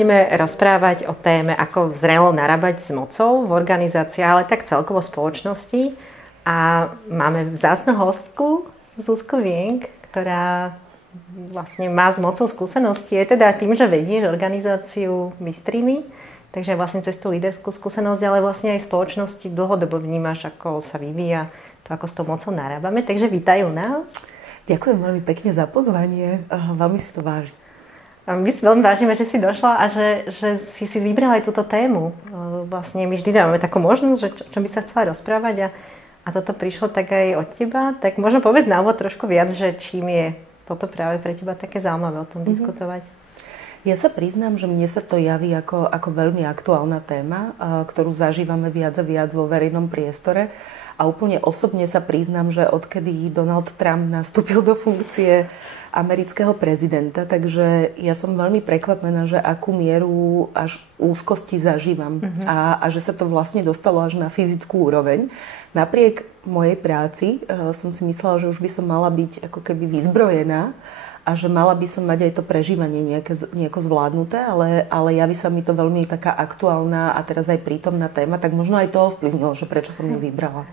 budeme rozprávať o téme, ako zrelo narábať s mocou v organizácii, ale tak celkovo v spoločnosti. A máme vzácnu hostku, Zuzku Vienk, ktorá vlastne má s mocou skúsenosti. Je teda tým, že vedieš organizáciu Bystriny, takže vlastne cez tú líderskú skúsenosť, ale vlastne aj v spoločnosti dlhodobo vnímaš, ako sa vyvíja to, ako s tou mocou narábame. Takže vítajú nás. Ďakujem veľmi pekne za pozvanie. Veľmi si to vážim. My si veľmi vážime, že si došla a že si vybrala aj túto tému. Vlastne my vždy dávame takú možnosť, že čo by sa chcela rozprávať a toto prišlo tak aj od teba. Tak možno povedz na úvod trošku viac, že čím je toto práve pre teba také zaujímavé o tom diskutovať. Ja sa priznám, že mne sa to javí ako veľmi aktuálna téma, ktorú zažívame viac a viac vo verejnom priestore. A úplne osobne sa priznám, že odkedy Donald Trump nastúpil do funkcie amerického prezidenta, takže ja som veľmi prekvapená, že akú mieru až úzkosti zažívam a že sa to vlastne dostalo až na fyzickú úroveň. Napriek mojej práci som si myslela, že už by som mala byť ako keby vyzbrojená a že mala by som mať aj to prežívanie nejako zvládnuté, ale javí sa mi to veľmi taká aktuálna a teraz aj prítomná téma, tak možno aj to ovplyvnilo, že prečo som ju vybrala.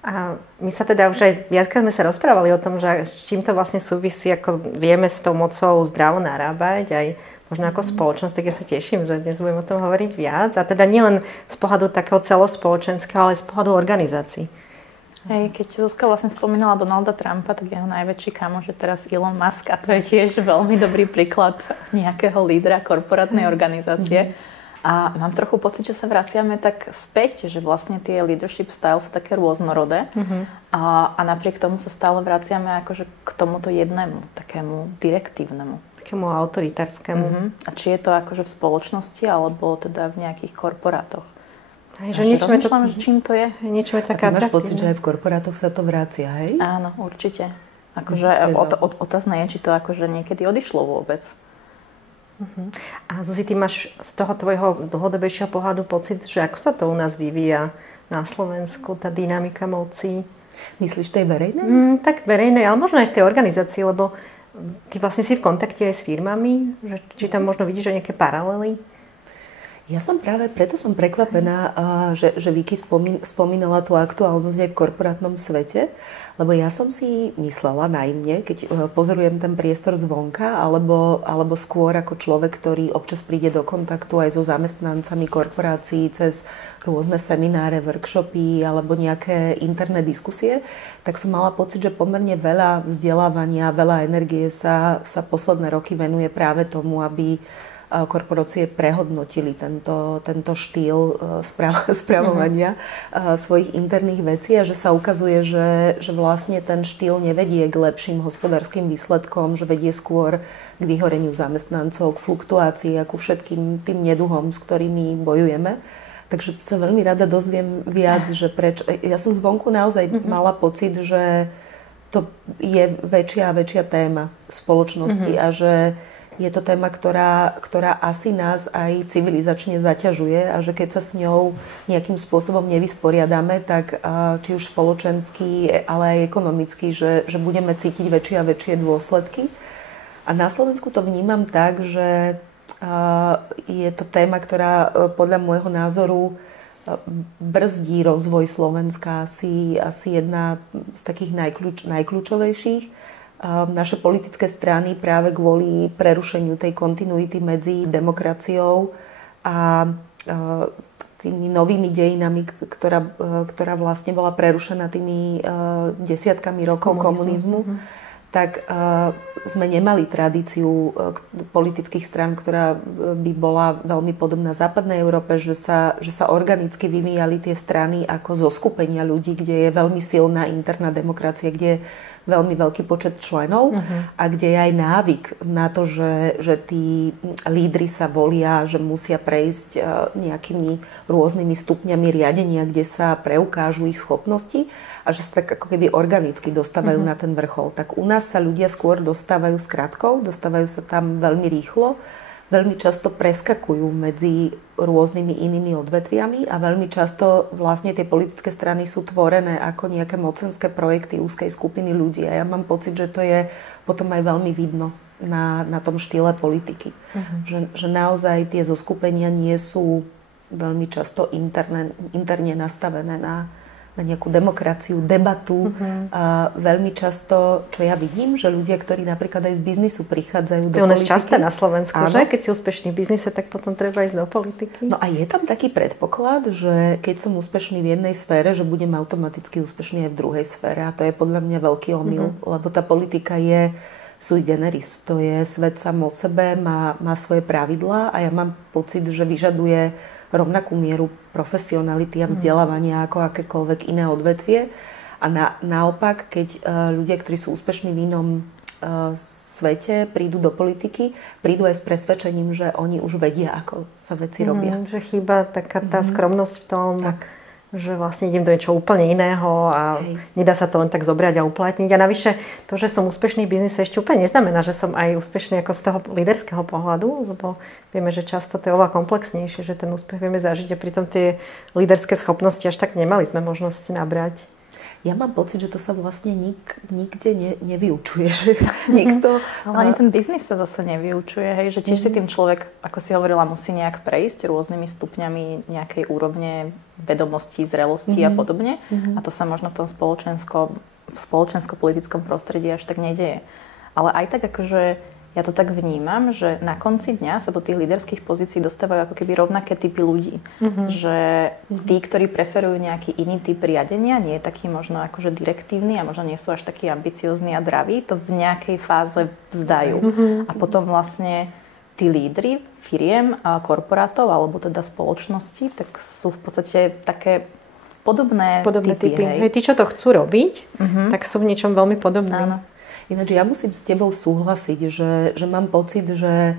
A my sa teda už aj viackrát sme sa rozprávali o tom, že s čím to vlastne súvisí, ako vieme s tou mocou zdravo narábať, aj možno ako spoločnosť, tak ja sa teším, že dnes budeme o tom hovoriť viac. A teda nielen z pohľadu takého celospoločenského, ale z pohľadu organizácií. Hej, keď Zuzka vlastne spomínala Donalda Trumpa, tak jeho najväčší kamoš je teraz Elon Musk a to je tiež veľmi dobrý príklad nejakého lídra korporátnej organizácie. A mám trochu pocit, že sa vraciame tak späť, že vlastne tie leadership styles sú také rôznorodé a napriek tomu sa stále vraciame akože k tomuto jednému, takému direktívnemu. Takému autoritárskému. A či je to akože v spoločnosti alebo teda v nejakých korporátoch. Rozmýšľam, že čím to je. Niečo je taká atraktívne. Máš pocit, že aj v korporátoch sa to vracia, hej? Áno, určite. Akože otázne je, či to akože niekedy odišlo vôbec. A Zuzi, ty máš z toho tvojho dlhodobejšieho pohľadu pocit, že ako sa to u nás vyvíja na Slovensku, tá dynamika moci? Myslíš tej verejnej? Tak verejnej, ale možno aj v tej organizácii, lebo ty vlastne si v kontakte aj s firmami, že či tam možno vidíš aj nejaké paralely? Ja som preto som prekvapená, že Vicky spomínala tú aktuálnosť aj v korporátnom svete, lebo ja som si myslela naivne, keď pozorujem ten priestor zvonka, alebo skôr ako človek, ktorý občas príde do kontaktu aj so zamestnancami korporácií cez rôzne semináre, workshopy alebo nejaké interné diskusie, tak som mala pocit, že pomerne veľa vzdelávania, veľa energie sa posledné roky venuje práve tomu, aby korporácie prehodnotili tento štýl spravovania svojich interných vecí a že sa ukazuje, že vlastne ten štýl nevedie k lepším hospodárskym výsledkom, že vedie skôr k vyhoreniu zamestnancov, k fluktuácii a ku všetkým tým neduhom, s ktorými bojujeme. Takže sa veľmi rada dozviem viac, že prečo. Ja som zvonku naozaj mala pocit, že to je väčšia a väčšia téma v spoločnosti a že je to téma, ktorá asi nás aj civilizačne zaťažuje a že keď sa s ňou nejakým spôsobom nevysporiadame, tak či už spoločensky, ale aj ekonomicky, že budeme cítiť väčšie a väčšie dôsledky. A na Slovensku to vnímam tak, že je to téma, ktorá podľa môjho názoru brzdí rozvoj Slovenska, asi jedna z takých najkľúčovejších. Naše politické strany práve kvôli prerušeniu tej kontinuity medzi demokraciou a tými novými dejinami, ktorá vlastne bola prerušená tými desiatkami rokov komunizmu, tak sme nemali tradíciu politických strán, ktorá by bola veľmi podobná západnej Európe, že sa organicky vyvíjali tie strany ako zoskupenia ľudí, kde je veľmi silná interná demokracia, kde je veľmi veľký počet členov a kde je aj návyk na to, že tí lídri sa volia, že musia prejsť nejakými rôznymi stupňami riadenia, kde sa preukážu ich schopnosti a že sa tak ako keby organicky dostávajú na ten vrchol. Tak u nás sa ľudia skôr dostávajú skratkou, dostávajú sa tam veľmi rýchlo, veľmi často preskakujú medzi rôznymi inými odvetviami a veľmi často vlastne tie politické strany sú tvorené ako nejaké mocenské projekty úzkej skupiny ľudí. A ja mám pocit, že to je potom aj veľmi vidno na tom štýle politiky. Že naozaj tie zoskupenia nie sú veľmi často interne nastavené na nejakú demokraciu, debatu. A veľmi často, čo ja vidím, že ľudia, ktorí napríklad aj z biznisu prichádzajú do politiky. To je časté na Slovensku, že? Keď si úspešný v biznise, tak potom treba ísť do politiky. No a je tam taký predpoklad, že keď som úspešný v jednej sfére, že budem automaticky úspešný aj v druhej sfére. A to je podľa mňa veľký omyl, lebo tá politika je sui generis. To je svet sám o sebe, má svoje pravidlá a ja mám pocit, že vyžaduje rovnakú mieru profesionality a vzdelávania ako akékoľvek iné odvetvie. A naopak, keď ľudia, ktorí sú úspešní v inom svete, prídu do politiky, prídu aj s presvedčením, že oni už vedia, ako sa veci robia. Že chýba taká tá skromnosť v tom, že vlastne idem do niečo úplne iného a nedá sa to len tak zobrať a uplatniť. A navyše to, že som úspešný v biznise, ešte úplne neznamená, že som aj úspešný ako z toho líderského pohľadu, lebo vieme, že často to je oveľa komplexnejšie, že ten úspech vieme zažiť a pritom tie líderské schopnosti až tak nemali sme možnosť nabrať. Ja mám pocit, že to sa vlastne nikde nevyučuje. Že nikto... Ale ani ten biznis sa zase nevyučuje. Hej? Že tiež si tým človek, ako si hovorila, musí nejak prejsť rôznymi stupňami nejakej úrovne vedomostí, zrelosti a podobne. A to sa možno v tom spoločensko-politickom prostredí až tak nedeje. Ale aj tak akože ja to tak vnímam, že na konci dňa sa do tých líderských pozícií dostávajú ako keby rovnaké typy ľudí. Že tí, ktorí preferujú nejaký iný typ riadenia, nie je taký možno akože direktívny a možno nie sú až takí ambiciozní a draví, to v nejakej fáze vzdajú. A potom vlastne tí lídri firiem, korporátov alebo teda spoločnosti, tak sú v podstate také podobné typy. Hej, tí, čo to chcú robiť, tak sú v niečom veľmi podobní. Áno. Ináč ja musím s tebou súhlasiť, že mám pocit, že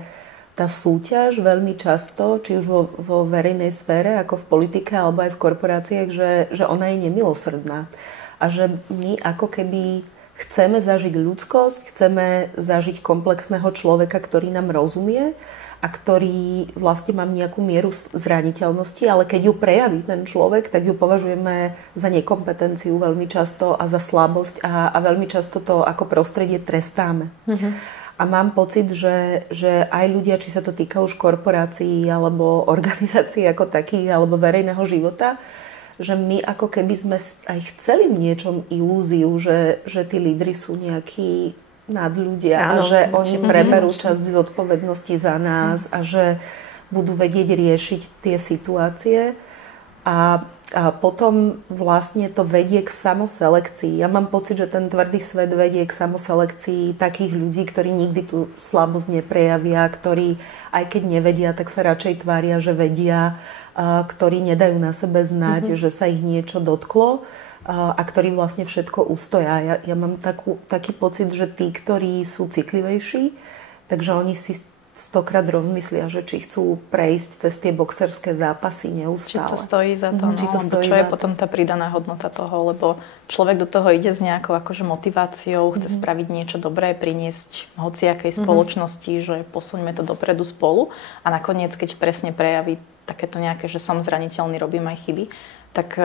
tá súťaž veľmi často, či už vo verejnej sfére, ako v politike, alebo aj v korporáciách, že ona je nemilosrdná. A že my ako keby chceme zažiť ľudskosť, chceme zažiť komplexného človeka, ktorý nám rozumie a ktorý vlastne má nejakú mieru zraniteľnosti, ale keď ju prejaví ten človek, tak ju považujeme za nekompetenciu veľmi často a za slabosť a veľmi často to ako prostredie trestáme. A mám pocit, že aj ľudia, či sa to týka už korporácií alebo organizácií ako takých, alebo verejného života, že my ako keby sme aj chceli v niečom ilúziu, že tí lídri sú nejakí nadľudia a že oni preberú časť zodpovednosti za nás a že budú vedieť riešiť tie situácie a potom vlastne to vedie k samoselekcii. Ja mám pocit, že ten tvrdý svet vedie k samoselekcii takých ľudí, ktorí nikdy tú slabosť neprejavia, ktorí aj keď nevedia, tak sa radšej tvária, že vedia, ktorí nedajú na sebe znať, že sa ich niečo dotklo a ktorí vlastne všetko ustoja. Ja mám taký pocit, že tí, ktorí sú citlivejší, takže oni si 100-krát rozmyslia, že či chcú prejsť cez tie boxerské zápasy neustále. Či to stojí za to. Čo je potom tá pridaná hodnota toho, lebo človek do toho ide s nejakou akože motiváciou, chce spraviť niečo dobré, priniesť hociakej spoločnosti, že posuňme to dopredu spolu a nakoniec, keď presne prejaví takéto nejaké, že som zraniteľný, robím aj chyby, tak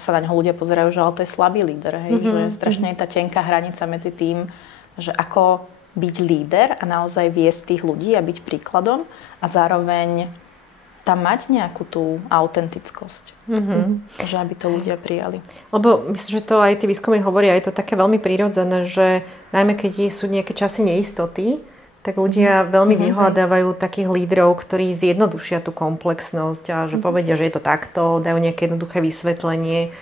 sa na ňoho ľudia pozerajú, že ale to je slabý líder. Hej? Že strašne je tá tenká hranica medzi tým, že ako byť líder a naozaj viesť tých ľudí a byť príkladom a zároveň tam mať nejakú tú autentickosť. Že aby to ľudia prijali. Lebo myslím, že to aj tí výskumy hovoria, je to také veľmi prirodzené, že najmä keď sú nejaké časy neistoty, tak ľudia veľmi vyhľadávajú takých lídrov, ktorí zjednodušia tú komplexnosť a že povedia, že je to takto, dajú nejaké jednoduché vysvetlenie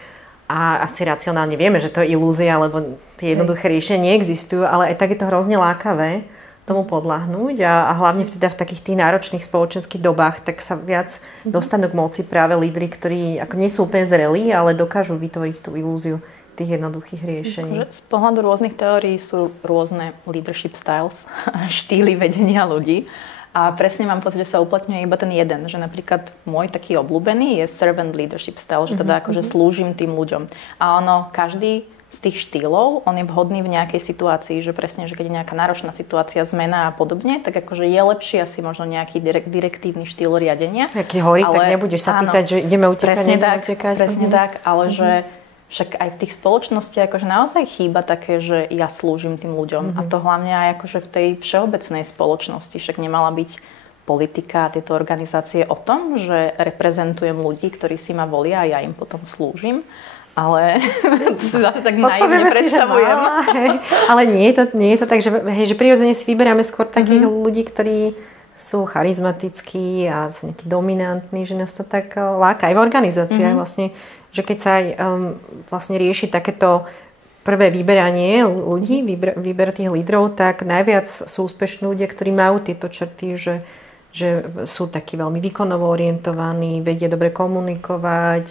a asi racionálne vieme, že to je ilúzia, lebo tie jednoduché riešenia neexistujú, ale aj tak je to hrozne lákavé tomu podľahnúť a hlavne teda v takých tých náročných spoločenských dobách tak sa viac dostanú k moci práve lídri, ktorí ako nie sú úplne zrelí, ale dokážu vytvoriť tú ilúziu tých jednoduchých riešení. Z pohľadu rôznych teórií sú rôzne leadership styles, štýly vedenia ľudí. A presne mám pocit, že sa uplatňuje iba ten jeden. Že napríklad môj taký obľúbený je servant leadership style, že teda akože slúžim tým ľuďom. A ono, každý z tých štýlov, on je vhodný v nejakej situácii, že presne, že keď je nejaká náročná situácia, zmena a podobne, tak akože je lepší asi možno nejaký direktívny štýl riadenia. Aký horí, tak nebudeš sa pýtať, že ideme utekať, presne tak, ale že však aj v tých spoločnostiach akože naozaj chýba také, že ja slúžim tým ľuďom. A to hlavne aj akože v tej všeobecnej spoločnosti. Však nemala byť politika a tieto organizácie o tom, že reprezentujem ľudí, ktorí si ma volia a ja im potom slúžim. Ale to si zase tak naivne predstavujem. Ale nie je to tak, že prirodzene si vyberáme skôr takých ľudí, ktorí sú charizmatickí a sú nejakí dominantní, že nás to tak láka aj v organizáciách vlastne, že keď sa aj vlastne rieši takéto prvé vyberanie ľudí, výber tých lídrov, tak najviac sú úspešní ľudia, ktorí majú tieto črty, že sú takí veľmi výkonovo orientovaní, vedia dobre komunikovať,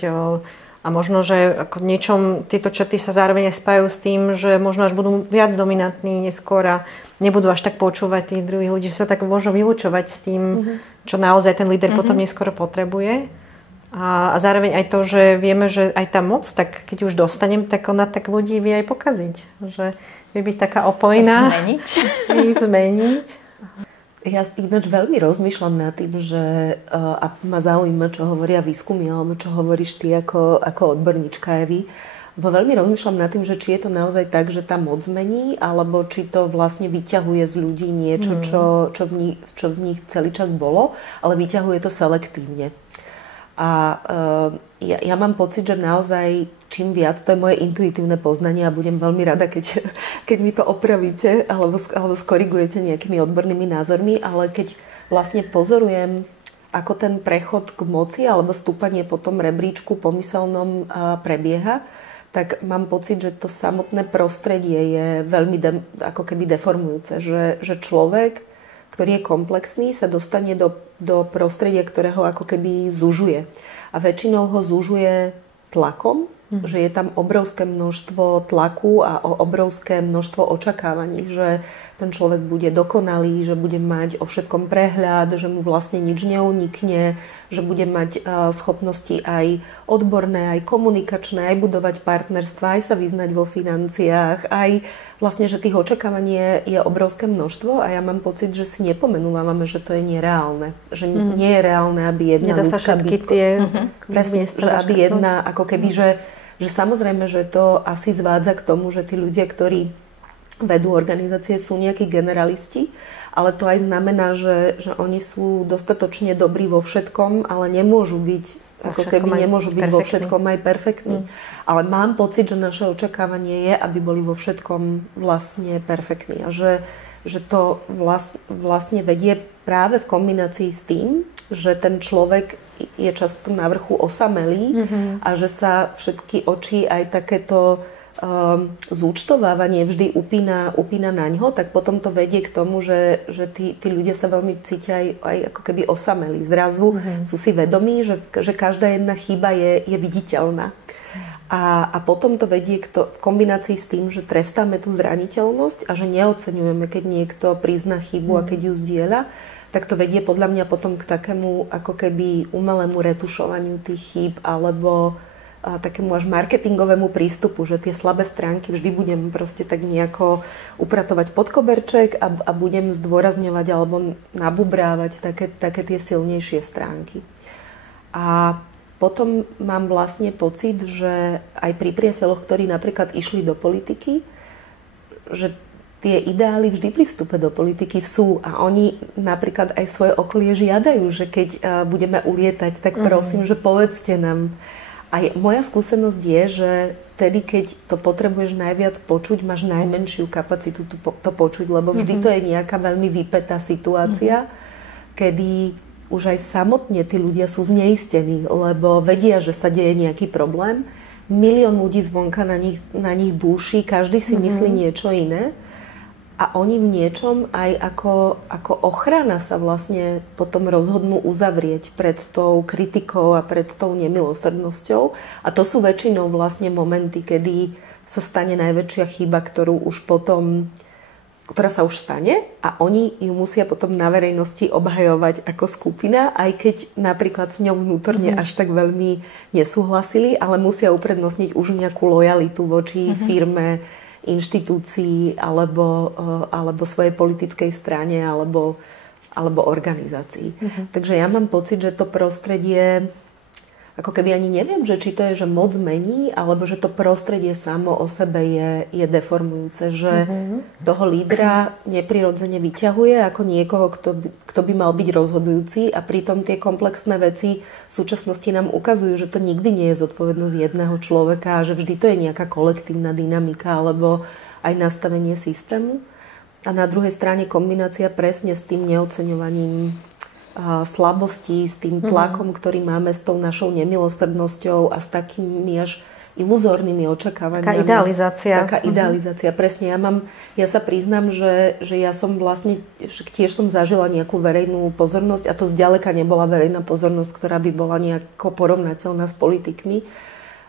a možno, že ako v niečom tieto črty sa zároveň spájajú s tým, že možno až budú viac dominantní neskôr a nebudú až tak počúvať tých druhých ľudí, že sa tak môžu vylúčovať s tým, čo naozaj ten líder potom neskôr potrebuje. A zároveň aj to, že vieme, že aj tá moc, tak keď už dostanem, tak ona tak ľudí vie aj pokaziť. Že vie byť taká opojná. Zmeniť. Ja ináč veľmi rozmýšľam nad tým, že a ma zaujíma, čo hovoria výskumy, alebo čo hovoríš ty ako odborníčka Evi. Bo veľmi rozmýšľam nad tým, že či je to naozaj tak, že tá moc mení, alebo či to vlastne vyťahuje z ľudí niečo, čo v nich celý čas bolo, ale vyťahuje to selektívne. A ja mám pocit, že naozaj čím viac, to je moje intuitívne poznanie a budem veľmi rada, keď mi to opravíte alebo skorigujete nejakými odbornými názormi, ale keď vlastne pozorujem, ako ten prechod k moci alebo stúpanie po tom rebríčku pomyselnom prebieha, tak mám pocit, že to samotné prostredie je veľmi ako keby deformujúce. Že človek, ktorý je komplexný, sa dostane do prostredia, ktorého ako keby zužuje. A väčšinou ho zužuje tlakom, že je tam obrovské množstvo tlaku a obrovské množstvo očakávaní, že ten človek bude dokonalý, že bude mať o všetkom prehľad, že mu vlastne nič neunikne, že bude mať schopnosti aj odborné, aj komunikačné, aj budovať partnerstva, aj sa vyznať vo financiách, aj vlastne, že tých očakávaní je obrovské množstvo a ja mám pocit, že si nepomenúvame, že to je nereálne. Že nie je reálne, aby jedna ľudská presne, že aby jedna, ako keby, že samozrejme, že to asi zvádza k tomu, že tí ľudia, ktorí vedú organizácie, sú nejakí generalisti, ale to aj znamená, že oni sú dostatočne dobrí vo všetkom, ale nemôžu byť vo všetkom aj perfektní. Ale mám pocit, že naše očakávanie je, aby boli vo všetkom vlastne perfektní. A že to vlastne vedie práve v kombinácii s tým, že ten človek je často na vrchu osamelý a že sa všetky oči aj takéto zúčtovávanie vždy upína na ňo, tak potom to vedie k tomu, že tí ľudia sa veľmi cítia aj ako keby osamelí. Zrazu sú si vedomí, že každá jedna chyba je viditeľná. A potom to vedie v kombinácii s tým, že trestáme tú zraniteľnosť a že neoceňujeme, keď niekto prizná chybu a keď ju zdieľa, tak to vedie podľa mňa potom k takému ako keby umelému retušovaniu tých chýb alebo takému až marketingovému prístupu, že tie slabé stránky vždy budem proste tak nejako upratovať pod koberček a budem zdôrazňovať alebo nabubrávať také tie silnejšie stránky. A potom mám vlastne pocit, že aj pri priateľoch, ktorí napríklad išli do politiky, že tie ideály vždy pri vstupe do politiky sú a oni napríklad aj svoje okolie žiadajú, že keď budeme ulietať, tak prosím, že povedzte nám. A moja skúsenosť je, že vtedy, keď to potrebuješ najviac počuť, máš najmenšiu kapacitu to počuť, lebo vždy to je nejaká veľmi vypätá situácia, kedy už aj samotne tí ľudia sú zneistení, lebo vedia, že sa deje nejaký problém. Milión ľudí zvonka na nich búši, každý si myslí niečo iné. A oni v niečom aj ako ochrana sa vlastne potom rozhodnú uzavrieť pred tou kritikou a pred tou nemilosrdnosťou. A to sú väčšinou vlastne momenty, kedy sa stane najväčšia chyba, ktorá sa už stane a oni ju musia potom na verejnosti obhajovať ako skupina, aj keď napríklad s ňou vnútorne až tak veľmi nesúhlasili, ale musia uprednostniť už nejakú lojalitu voči firme, inštitúcii alebo svojej politickej strane alebo organizácii. Takže ja mám pocit, že to prostredie ako keby ani neviem, že či to je, že moc mení, alebo že to prostredie samo o sebe je deformujúce, že toho lídra neprirodzene vyťahuje ako niekoho, kto by mal byť rozhodujúci a pritom tie komplexné veci v súčasnosti nám ukazujú, že to nikdy nie je zodpovednosť jedného človeka, že vždy to je nejaká kolektívna dynamika alebo aj nastavenie systému. A na druhej strane kombinácia presne s tým neoceňovaním slabostí, s tým tlakom, ktorý máme, s tou našou nemilosrdnosťou a s takými až iluzórnymi očakávaniami. Taká idealizácia. Presne. Ja sa priznám, že ja som vlastne tiež som zažila nejakú verejnú pozornosť a to zďaleka nebola verejná pozornosť, ktorá by bola nejako porovnateľná s politikmi.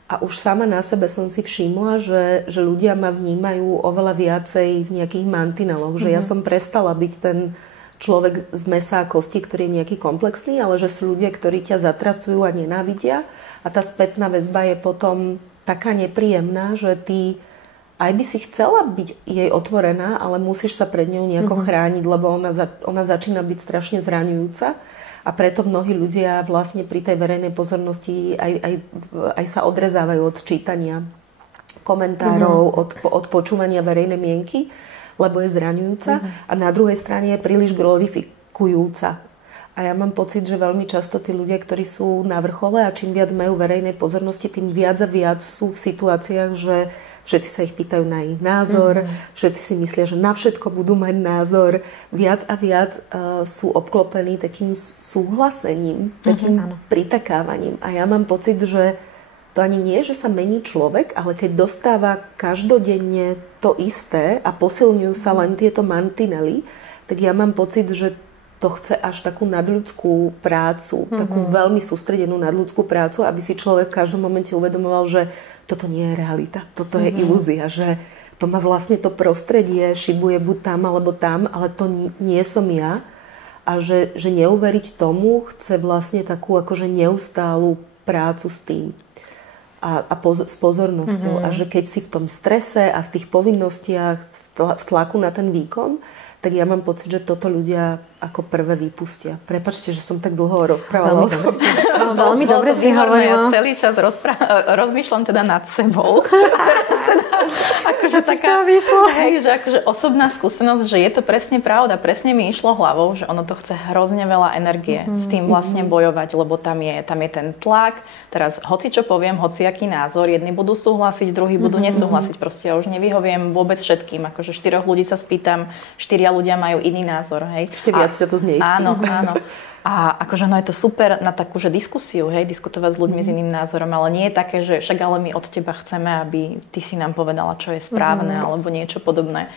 A už sama na sebe som si všimla, že ľudia ma vnímajú oveľa viacej v nejakých mantineloch. Že ja som prestala byť ten človek z mäsa a kosti, ktorý je nejaký komplexný, ale že sú ľudia, ktorí ťa zatracujú a nenávidia. A tá spätná väzba je potom taká nepríjemná, že ty aj by si chcela byť jej otvorená, ale musíš sa pred ňou nejako chrániť, lebo ona začína byť strašne zraňujúca. A preto mnohí ľudia vlastne pri tej verejnej pozornosti aj sa odrezávajú od čítania komentárov, od počúvania verejnej mienky, lebo je zraňujúca a na druhej strane je príliš glorifikujúca. A ja mám pocit, že veľmi často tí ľudia, ktorí sú na vrchole a čím viac majú verejnej pozornosti, tým viac a viac sú v situáciách, že všetci sa ich pýtajú na ich názor, všetci si myslia, že na všetko budú mať názor. Viac a viac sú obklopení takým súhlasením, takým pritakávaním. A ja mám pocit, že to ani nie, že sa mení človek, ale keď dostáva každodenne to isté a posilňujú sa len tieto mantinely, tak ja mám pocit, že to chce až takú nadľudskú prácu, takú veľmi sústredenú nadľudskú prácu, aby si človek v každom momente uvedomoval, že toto nie je realita, toto je ilúzia, že to má vlastne to prostredie, šibuje buď tam alebo tam, ale to nie som ja. A že neuveriť tomu chce vlastne takú akože neustálu prácu s tým. A s pozornosťou. A že keď si v tom strese a v tých povinnostiach, v tlaku na ten výkon, tak ja mám pocit, že toto ľudia ako prvé vypustia. Prepáčte, že som tak dlho rozprávala. Veľmi dobre si hovorila. Ja celý čas rozmýšľam teda nad sebou. Akože taká vyšlo. Hej, že akože osobná skúsenosť, že je to presne pravda. Presne mi išlo hlavou, že ono to chce hrozne veľa energie s tým vlastne bojovať, lebo tam je ten tlak. Teraz hoci čo poviem, hociaký názor, jedni budú súhlasiť, druhí budú nesúhlasiť. Proste ja už nevyhoviem vôbec všetkým. Akože 4 ľudí sa spýtam, 4 ľudia majú iný názor, hej. Ešte viac sa to zneistí. Áno. A akože je to super na takú, že diskusiu, hej, diskutovať s ľuďmi s iným názorom, ale nie je také, že však ale my od teba chceme, aby ty si nám povedala, čo je správne, alebo niečo podobné.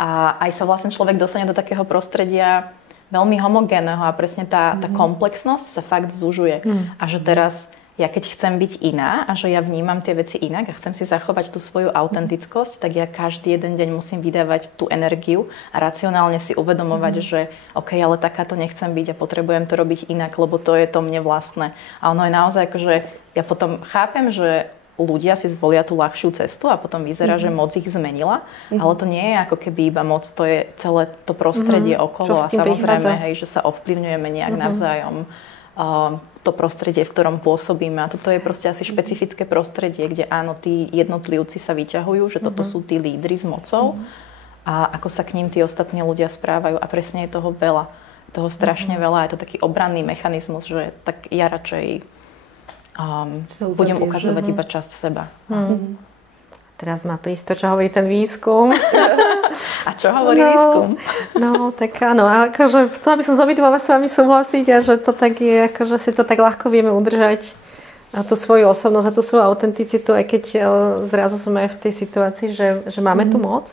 A aj sa vlastne človek dostane do takého prostredia veľmi homogénneho a presne tá komplexnosť sa fakt zužuje. A že teraz ja keď chcem byť iná a že ja vnímam tie veci inak a chcem si zachovať tú svoju autentickosť, tak ja každý jeden deň musím vydávať tú energiu a racionálne si uvedomovať, že OK, ale takáto nechcem byť a potrebujem to robiť inak, lebo to je to mne vlastné. A ono je naozaj akože, ja potom chápem, že ľudia si zvolia tú ľahšiu cestu a potom vyzerá, že moc ich zmenila, ale to nie je ako keby iba moc, to je celé to prostredie okolo a samozrejme, hej, že sa ovplyvňujeme nejak navzájom. To prostredie, v ktorom pôsobíme. A toto je proste asi špecifické prostredie, kde áno, tí jednotlivci sa vyťahujú, že toto sú tí lídri s mocou a ako sa k ním tí ostatní ľudia správajú. A presne je toho veľa. Toho strašne veľa. Je to taký obranný mechanizmus, že tak ja radšej budem ukazovať iba časť seba. Teraz má prísť to, čo hovorí ten výskum. A čo hovorí výskum? No, tak áno. Akože chcela by som z obidva s vami súhlasiť a že to tak je, akože si to tak ľahko vieme udržať a tú svoju osobnosť a tú svoju autenticitu, aj keď zrazu sme v tej situácii, že máme tu moc.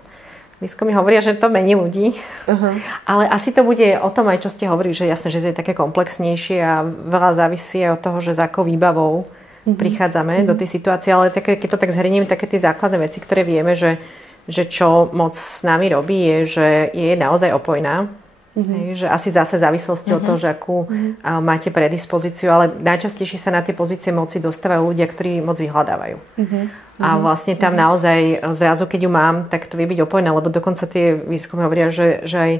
Výskumy hovoria, že to mení ľudí. Ale asi to bude o tom aj, čo ste hovorili, že jasné, že to je také komplexnejšie a veľa závisí aj od toho, že s akou výbavou prichádzame do tej situácie, ale také, keď to tak zhrniem, také tie základné veci, ktoré vieme, že čo moc s nami robí, je, že je naozaj opojná. Že asi zase závislosti od toho, že akú máte predispozíciu, ale najčastejšie sa na tie pozície moci dostávajú ľudia, ktorí moc vyhľadávajú. A vlastne tam naozaj zrazu, keď ju mám, tak to vie byť opojné, lebo dokonca tie výskumy hovoria, že aj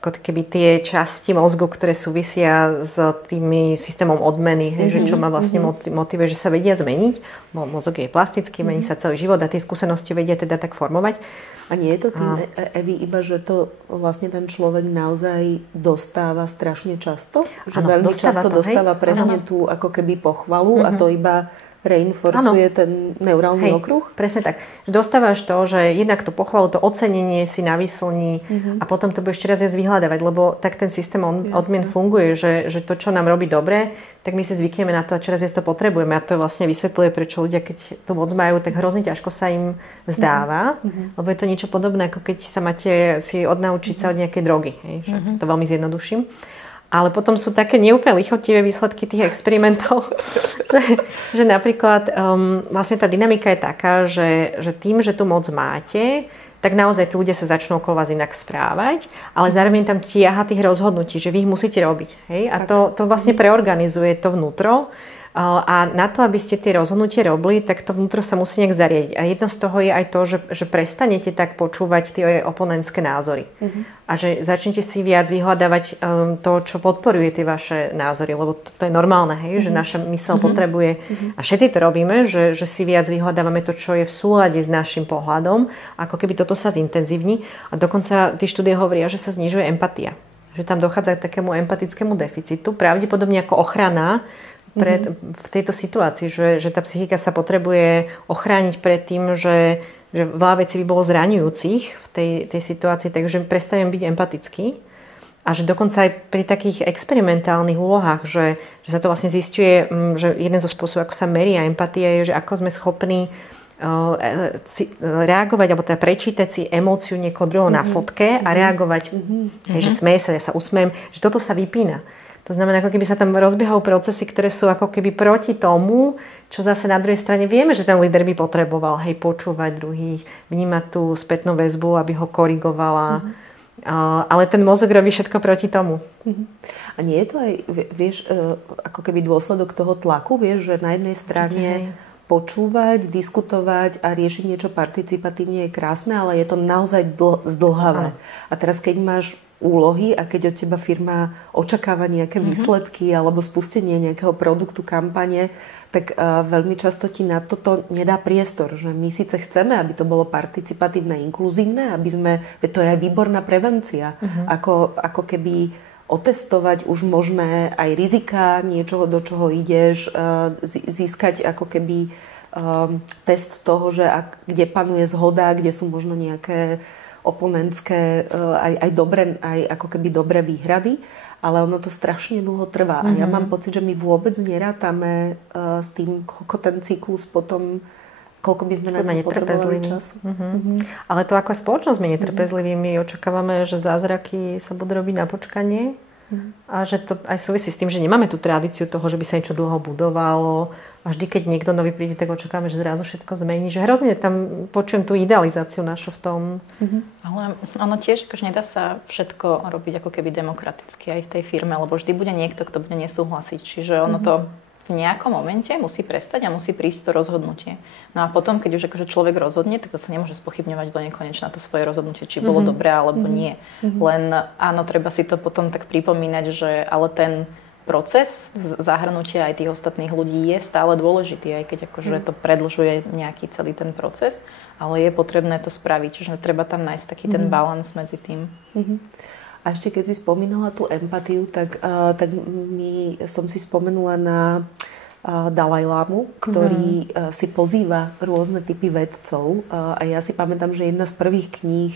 ako keby tie časti mozgu, ktoré súvisia s tými systémom odmeny, že čo ma vlastne motivuje, že sa vedia zmeniť. Mozog je plastický, mení sa celý život a tie skúsenosti vedia teda tak formovať. A nie je to tým, Evi, iba, že to vlastne ten človek naozaj dostáva strašne často? Že veľmi často dostáva presne tú ako keby pochvalu a to iba reinforcuje ten neurálny okruh? Presne tak. Dostávaš to, že jednak to pochvalu, to ocenenie si navyslní a potom to bude ešte raz viac vyhľadávať, lebo tak ten systém odmien funguje, že to, čo nám robí dobre, tak my si zvykneme na to a čoraz viac to potrebujeme. A to vlastne vysvetľuje, prečo ľudia, keď tú moc majú, tak hrozne ťažko sa im zdáva, lebo je to niečo podobné, ako keď sa máte si odnaučiť sa od nejakej drogy. To veľmi zjednoduším. Ale potom sú také neúplne lichotivé výsledky tých experimentov, že napríklad vlastne tá dynamika je taká, že tým, že tu moc máte, tak naozaj tí ľudia sa začnú okolo vás inak správať, ale zároveň tam tiaha tých rozhodnutí, že vy ich musíte robiť. Hej? A to vlastne preorganizuje to vnútro. A na to, aby ste tie rozhodnutie robili, tak to vnútro sa musí nejak zariadiť. A jedno z toho je aj to, že prestanete tak počúvať tie oponentské názory. A že začnete si viac vyhľadávať to, čo podporuje tie vaše názory. Lebo to je normálne, hej? Že naša myseľ potrebuje, a všetci to robíme, že si viac vyhľadávame to, čo je v súlade s našim pohľadom, ako keby toto sa zintenzívni. A dokonca tie štúdie hovoria, že sa znižuje empatia. Že tam dochádza k takému empatickému deficitu. Pravdepodobne ako ochrana v tejto situácii, že tá psychika sa potrebuje ochrániť pred tým, že veľa vecí by bolo zraňujúcich v tej situácii, takže prestanem byť empatický. A že dokonca aj pri takých experimentálnych úlohách, že sa to vlastne zisťuje, že jeden zo spôsobov, ako sa meria empatia, je, že ako sme schopní reagovať, alebo teda prečítať si emóciu niekoho druhého na fotke a reagovať, že smeje sa, ja sa usmejem, že toto sa vypína. To znamená, ako keby sa tam rozbiehajú procesy, ktoré sú ako keby proti tomu, čo zase na druhej strane vieme, že ten líder by potreboval, počúvať druhých, vnímať tú spätnú väzbu, aby ho korigovala. Ale ten mozog robí všetko proti tomu. A nie je to aj, vieš, ako keby dôsledok toho tlaku, vieš, že na jednej strane počúvať, diskutovať a riešiť niečo participatívne je krásne, ale je to naozaj zdĺhavé. A teraz, keď máš úlohy a keď od teba firma očakáva nejaké výsledky alebo spustenie nejakého produktu, kampane, tak veľmi často ti na toto nedá priestor. Že my síce chceme, aby to bolo participatívne, inkluzívne, aby sme, to je aj výborná prevencia, ako keby otestovať už možné aj rizika niečoho, do čoho ideš, získať ako keby test toho, že kde panuje zhoda, kde sú možno nejaké oponentské, aj ako keby dobré výhrady, ale ono to strašne dlho trvá. A ja mám pocit, že my vôbec nerátame s tým, koľko ten cyklus potom, koľko by sme na ňom potrebovali času. Ale to ako spoločnosť sme netrpezliví, my očakávame, že zázraky sa budú robiť na počkanie. A že to aj súvisí s tým, že nemáme tú tradíciu toho, že by sa niečo dlho budovalo. A vždy, keď niekto nový príde, tak očakávame, že zrazu všetko zmení. Že hrozne tam počujem tú idealizáciu našu v tom. Ale ono tiež, akože nedá sa všetko robiť ako keby demokraticky aj v tej firme, lebo vždy bude niekto, kto bude nesúhlasiť. Čiže ono to v nejakom momente musí prestať a musí prísť to rozhodnutie. No a potom, keď už akože človek rozhodne, tak zase nemôže spochybňovať do nekonečna to svoje rozhodnutie, či bolo dobré alebo nie. Len áno, treba si to potom tak pripomínať, že ale ten proces zahrnutia aj tých ostatných ľudí je stále dôležitý, aj keď akože to predĺžuje nejaký celý ten proces, ale je potrebné to spraviť, čiže treba tam nájsť taký ten balans medzi tým. A ešte keď si spomínala tú empatiu, tak som si spomenula na Dalajlámu, ktorý si pozýva rôzne typy vedcov. A ja si pamätám, že jedna z prvých kníh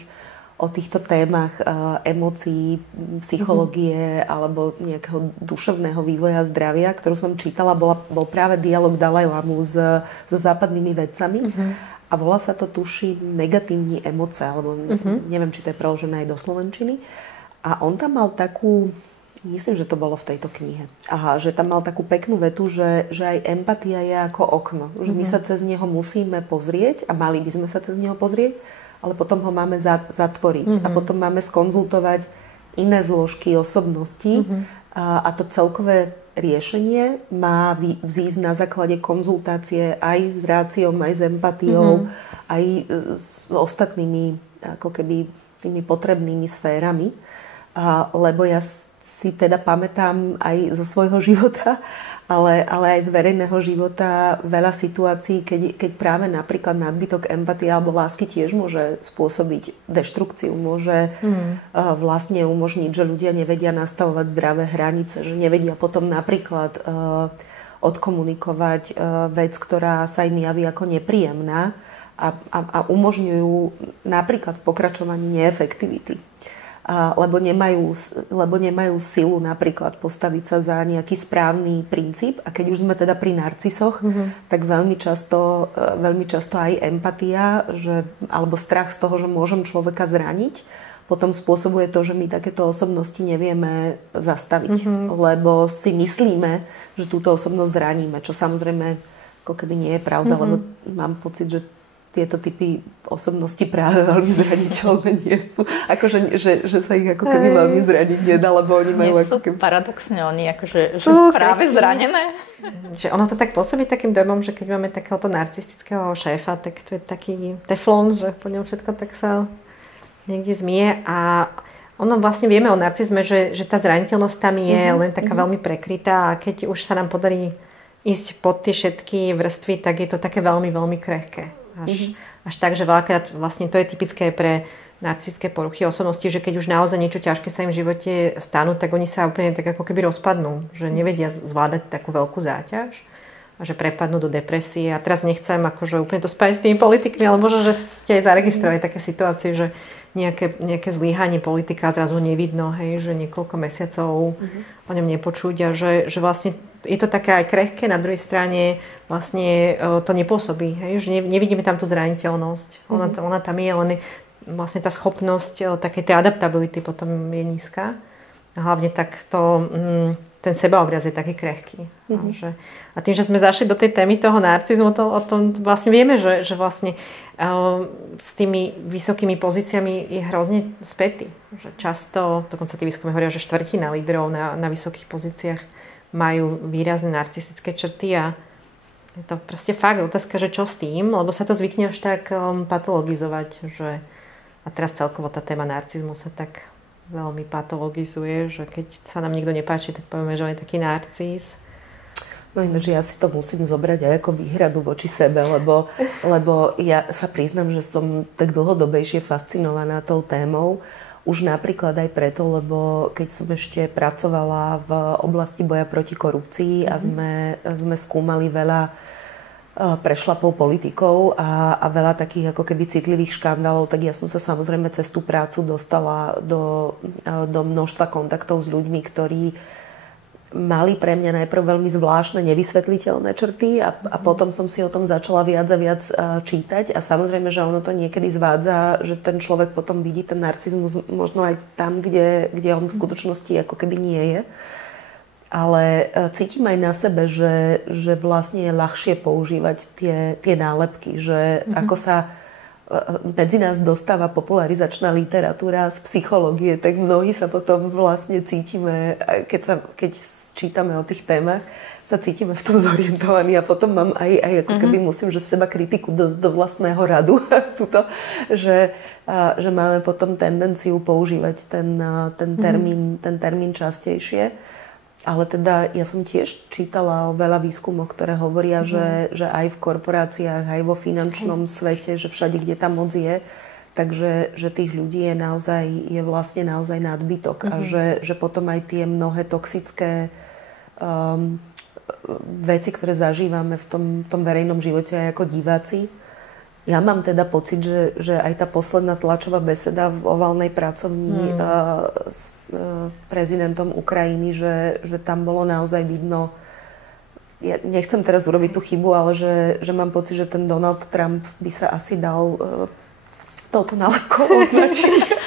o týchto témach emócií, psychológie alebo nejakého duševného vývoja zdravia, ktorú som čítala, bol práve dialog Dalajlámu so západnými vedcami. A volá sa to, tuším, negatívni emócie, alebo neviem, či to je preložené aj do slovenčiny. A on tam mal takú, myslím, že to bolo v tejto knihe, že tam mal takú peknú vetu, že aj empatia je ako okno. Že my sa cez neho musíme pozrieť a mali by sme sa cez neho pozrieť, ale potom ho máme zatvoriť a potom máme skonzultovať iné zložky osobnosti a to celkové riešenie má vzísť na základe konzultácie aj s ráciom, aj s empatiou, aj s ostatnými ako keby tými potrebnými sférami. lebo ja si teda pamätám aj zo svojho života, ale aj z verejného života veľa situácií, keď práve napríklad nadbytok empatie alebo lásky tiež môže spôsobiť deštrukciu, môže vlastne umožniť, že ľudia nevedia nastavovať zdravé hranice, že nevedia potom napríklad odkomunikovať vec, ktorá sa im javí ako nepríjemná a umožňujú napríklad v pokračovaní neefektivity. Lebo nemajú silu napríklad postaviť sa za nejaký správny princíp. A keď už sme teda pri narcisoch, tak veľmi často aj empatia, alebo strach z toho, že môžem človeka zraniť, potom spôsobuje to, že my takéto osobnosti nevieme zastaviť. Lebo si myslíme, že túto osobnosť zraníme, čo samozrejme ako keby nie je pravda, lebo mám pocit, že tieto typy osobnosti práve veľmi zraniteľné nie sú. Akože, že sa ich ako keby veľmi zraniť nedá, lebo oni majú nie ako keby... paradoxne oni akože sú práve zranené. Že ono to tak pôsobí takým dojmom, že keď máme takéhoto narcistického šéfa, tak to je taký teflon, že po ňom všetko tak sa niekde zmije a ono vlastne vieme o narcizme, že tá zraniteľnosť tam je len taká veľmi prekrytá a keď už sa nám podarí ísť pod tie všetky vrstvy, tak je to také veľmi, veľmi krehké. Až tak, že veľakrát vlastne to je typické pre narcistické poruchy osobnosti, že keď už naozaj niečo ťažké sa im v živote stanú, tak oni sa úplne tak ako keby rozpadnú, že nevedia zvládať takú veľkú záťaž a že prepadnú do depresie. A teraz nechcem akože úplne to spájať s tými politikmi, ale možno, že ste aj zaregistrovali také situácie, že nejaké zlyhanie politika zrazu nevidno, hej, že niekoľko mesiacov o ňom nepočuť a že vlastne je to také aj krehké, na druhej strane vlastne to nepôsobí, hej, že nevidíme tam tú zraniteľnosť. Ona tam je, len vlastne tá schopnosť takej tej adaptability potom je nízka. A hlavne takto ten sebaobraz je taký krehký. A tým, že sme zašli do tej témy toho narcizmu, o tom vlastne vieme, že vlastne s tými vysokými pozíciami je hrozne spätý. Že často, dokonca tí výskumy hovoria, že štvrtina líderov na vysokých pozíciách majú výrazné narcistické črty a je to proste fakt otázka, že čo s tým, lebo sa to zvykne až tak patologizovať, že a teraz celkovo tá téma narcizmu sa tak veľmi patologizuje, že keď sa nám nikto nepáči, tak povieme, že on je taký narcis. No ináč ja si to musím zobrať aj ako výhradu voči sebe, lebo ja sa priznám, že som tak dlhodobejšie fascinovaná tou témou. Už napríklad aj preto, lebo keď som ešte pracovala v oblasti boja proti korupcii a sme skúmali veľa prešlapov politikov a veľa takých ako keby citlivých škandálov, tak ja som sa samozrejme cez tú prácu dostala do množstva kontaktov s ľuďmi, ktorí mali pre mňa najprv veľmi zvláštne, nevysvetliteľné črty a potom som si o tom začala viac a viac čítať a samozrejme, že ono to niekedy zvádza, že ten človek potom vidí ten narcizmus možno aj tam, kde on v skutočnosti ako keby nie je. Ale cítim aj na sebe, že vlastne je ľahšie používať tie nálepky, že ako sa medzi nás dostáva popularizačná literatúra z psychológie, tak mnohí sa potom vlastne cítime, keď čítame o tých témach, sa cítime v tom zorientovaní a potom mám aj ako keby musím, že seba kritiku do vlastného radu tuto, že máme potom tendenciu používať ten termín častejšie. Ale teda ja som tiež čítala o veľa výskumoch, ktoré hovoria, že aj v korporáciách, aj vo finančnom svete, že všade, kde tá moc je, takže že tých ľudí je vlastne naozaj nadbytok a že potom aj tie mnohé toxické veci, ktoré zažívame v tom verejnom živote aj ako diváci. Ja mám teda pocit, že aj tá posledná tlačová beseda v oválnej pracovni s prezidentom Ukrajiny, že tam bolo naozaj vidno, ja nechcem teraz urobiť tú chybu, ale že mám pocit, že ten Donald Trump by sa asi dal touto nálepkou označiť.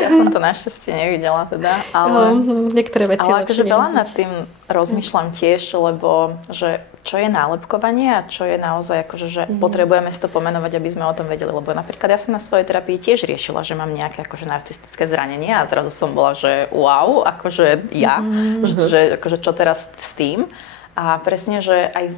Ja som to našťastie nevidela teda, ale niektoré veci ale akože veľa nad tým rozmýšľam tiež, lebo že čo je nálepkovanie a čo je naozaj akože, že potrebujeme si to pomenovať, aby sme o tom vedeli, lebo napríklad ja som na svojej terapii tiež riešila, že mám nejaké akože narcistické zranenie a zrazu som bola, že wow, akože ja, že akože čo teraz s tým a presne, že aj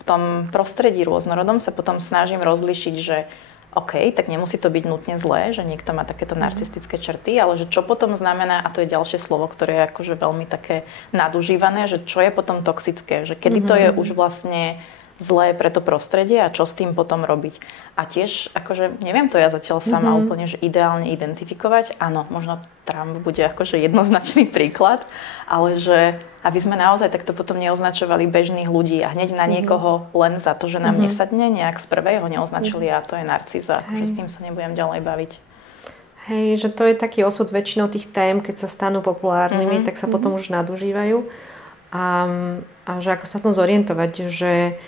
v tom prostredí rôznorodom sa potom snažím rozlišiť, že OK, tak nemusí to byť nutne zlé, že niekto má takéto narcistické črty, ale že čo potom znamená, a to je ďalšie slovo, ktoré je akože veľmi také nadužívané, že čo je potom toxické, že kedy to je už vlastne zlé pre to prostredie a čo s tým potom robiť. A tiež, akože neviem to ja zatiaľ sama úplne, že ideálne identifikovať. Áno, možno Trump bude akože jednoznačný príklad, ale že aby sme naozaj takto potom neoznačovali bežných ľudí a hneď na niekoho len za to, že nám nesadne, nejak z prvej ho neoznačili a to je narciza, že s tým sa nebudem ďalej baviť. Hej, že to je taký osud väčšinou tých tém, keď sa stanú populárnymi, tak sa potom už nadužívajú. A že ako sa v tom zorientovať, že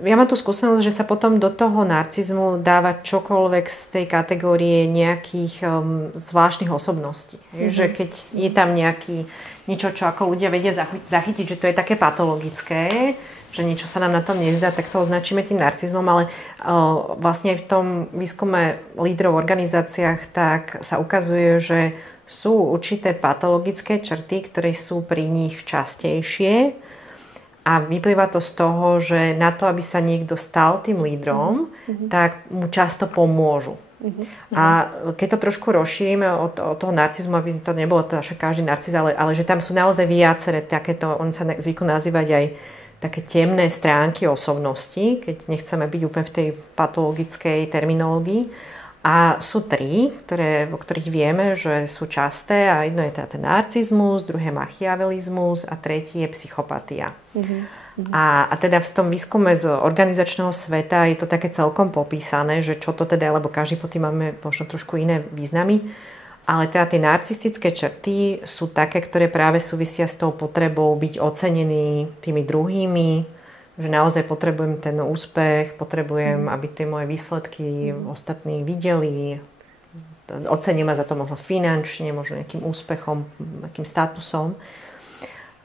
ja mám tú skúsenosť, že sa potom do toho narcizmu dáva čokoľvek z tej kategórie nejakých zvláštnych osobností. Že keď je tam niečo, čo ako ľudia vedia zachytiť, že to je také patologické, že niečo sa nám na tom nezdá, tak to označíme tým narcizmom, ale vlastne v tom výskume lídrov v organizáciách tak sa ukazuje, že sú určité patologické črty, ktoré sú pri nich častejšie. A vyplýva to z toho, že na to, aby sa niekto stal tým lídrom, tak mu často pomôžu. A keď to trošku rozšírime od toho narcizmu, aby to nebolo to, že každý narciz, ale že tam sú naozaj viaceré takéto, oni sa zvyknú nazývať aj také temné stránky osobnosti, keď nechceme byť úplne v tej patologickej terminológii. A sú tri, o ktorých vieme, že sú časté a jedno je teda ten narcizmus, druhé machiavelizmus a tretí je psychopatia. A teda v tom výskume z organizačného sveta je to také celkom popísané, že čo to teda je, lebo každý po tým máme možno trošku iné významy. Ale teda tie narcistické črty sú také, ktoré práve súvisia s tou potrebou byť ocenený tými druhými, že naozaj potrebujem ten úspech, potrebujem, aby tie moje výsledky ostatní videli, ocenia ma za to možno finančne, možno nejakým úspechom, nejakým statusom.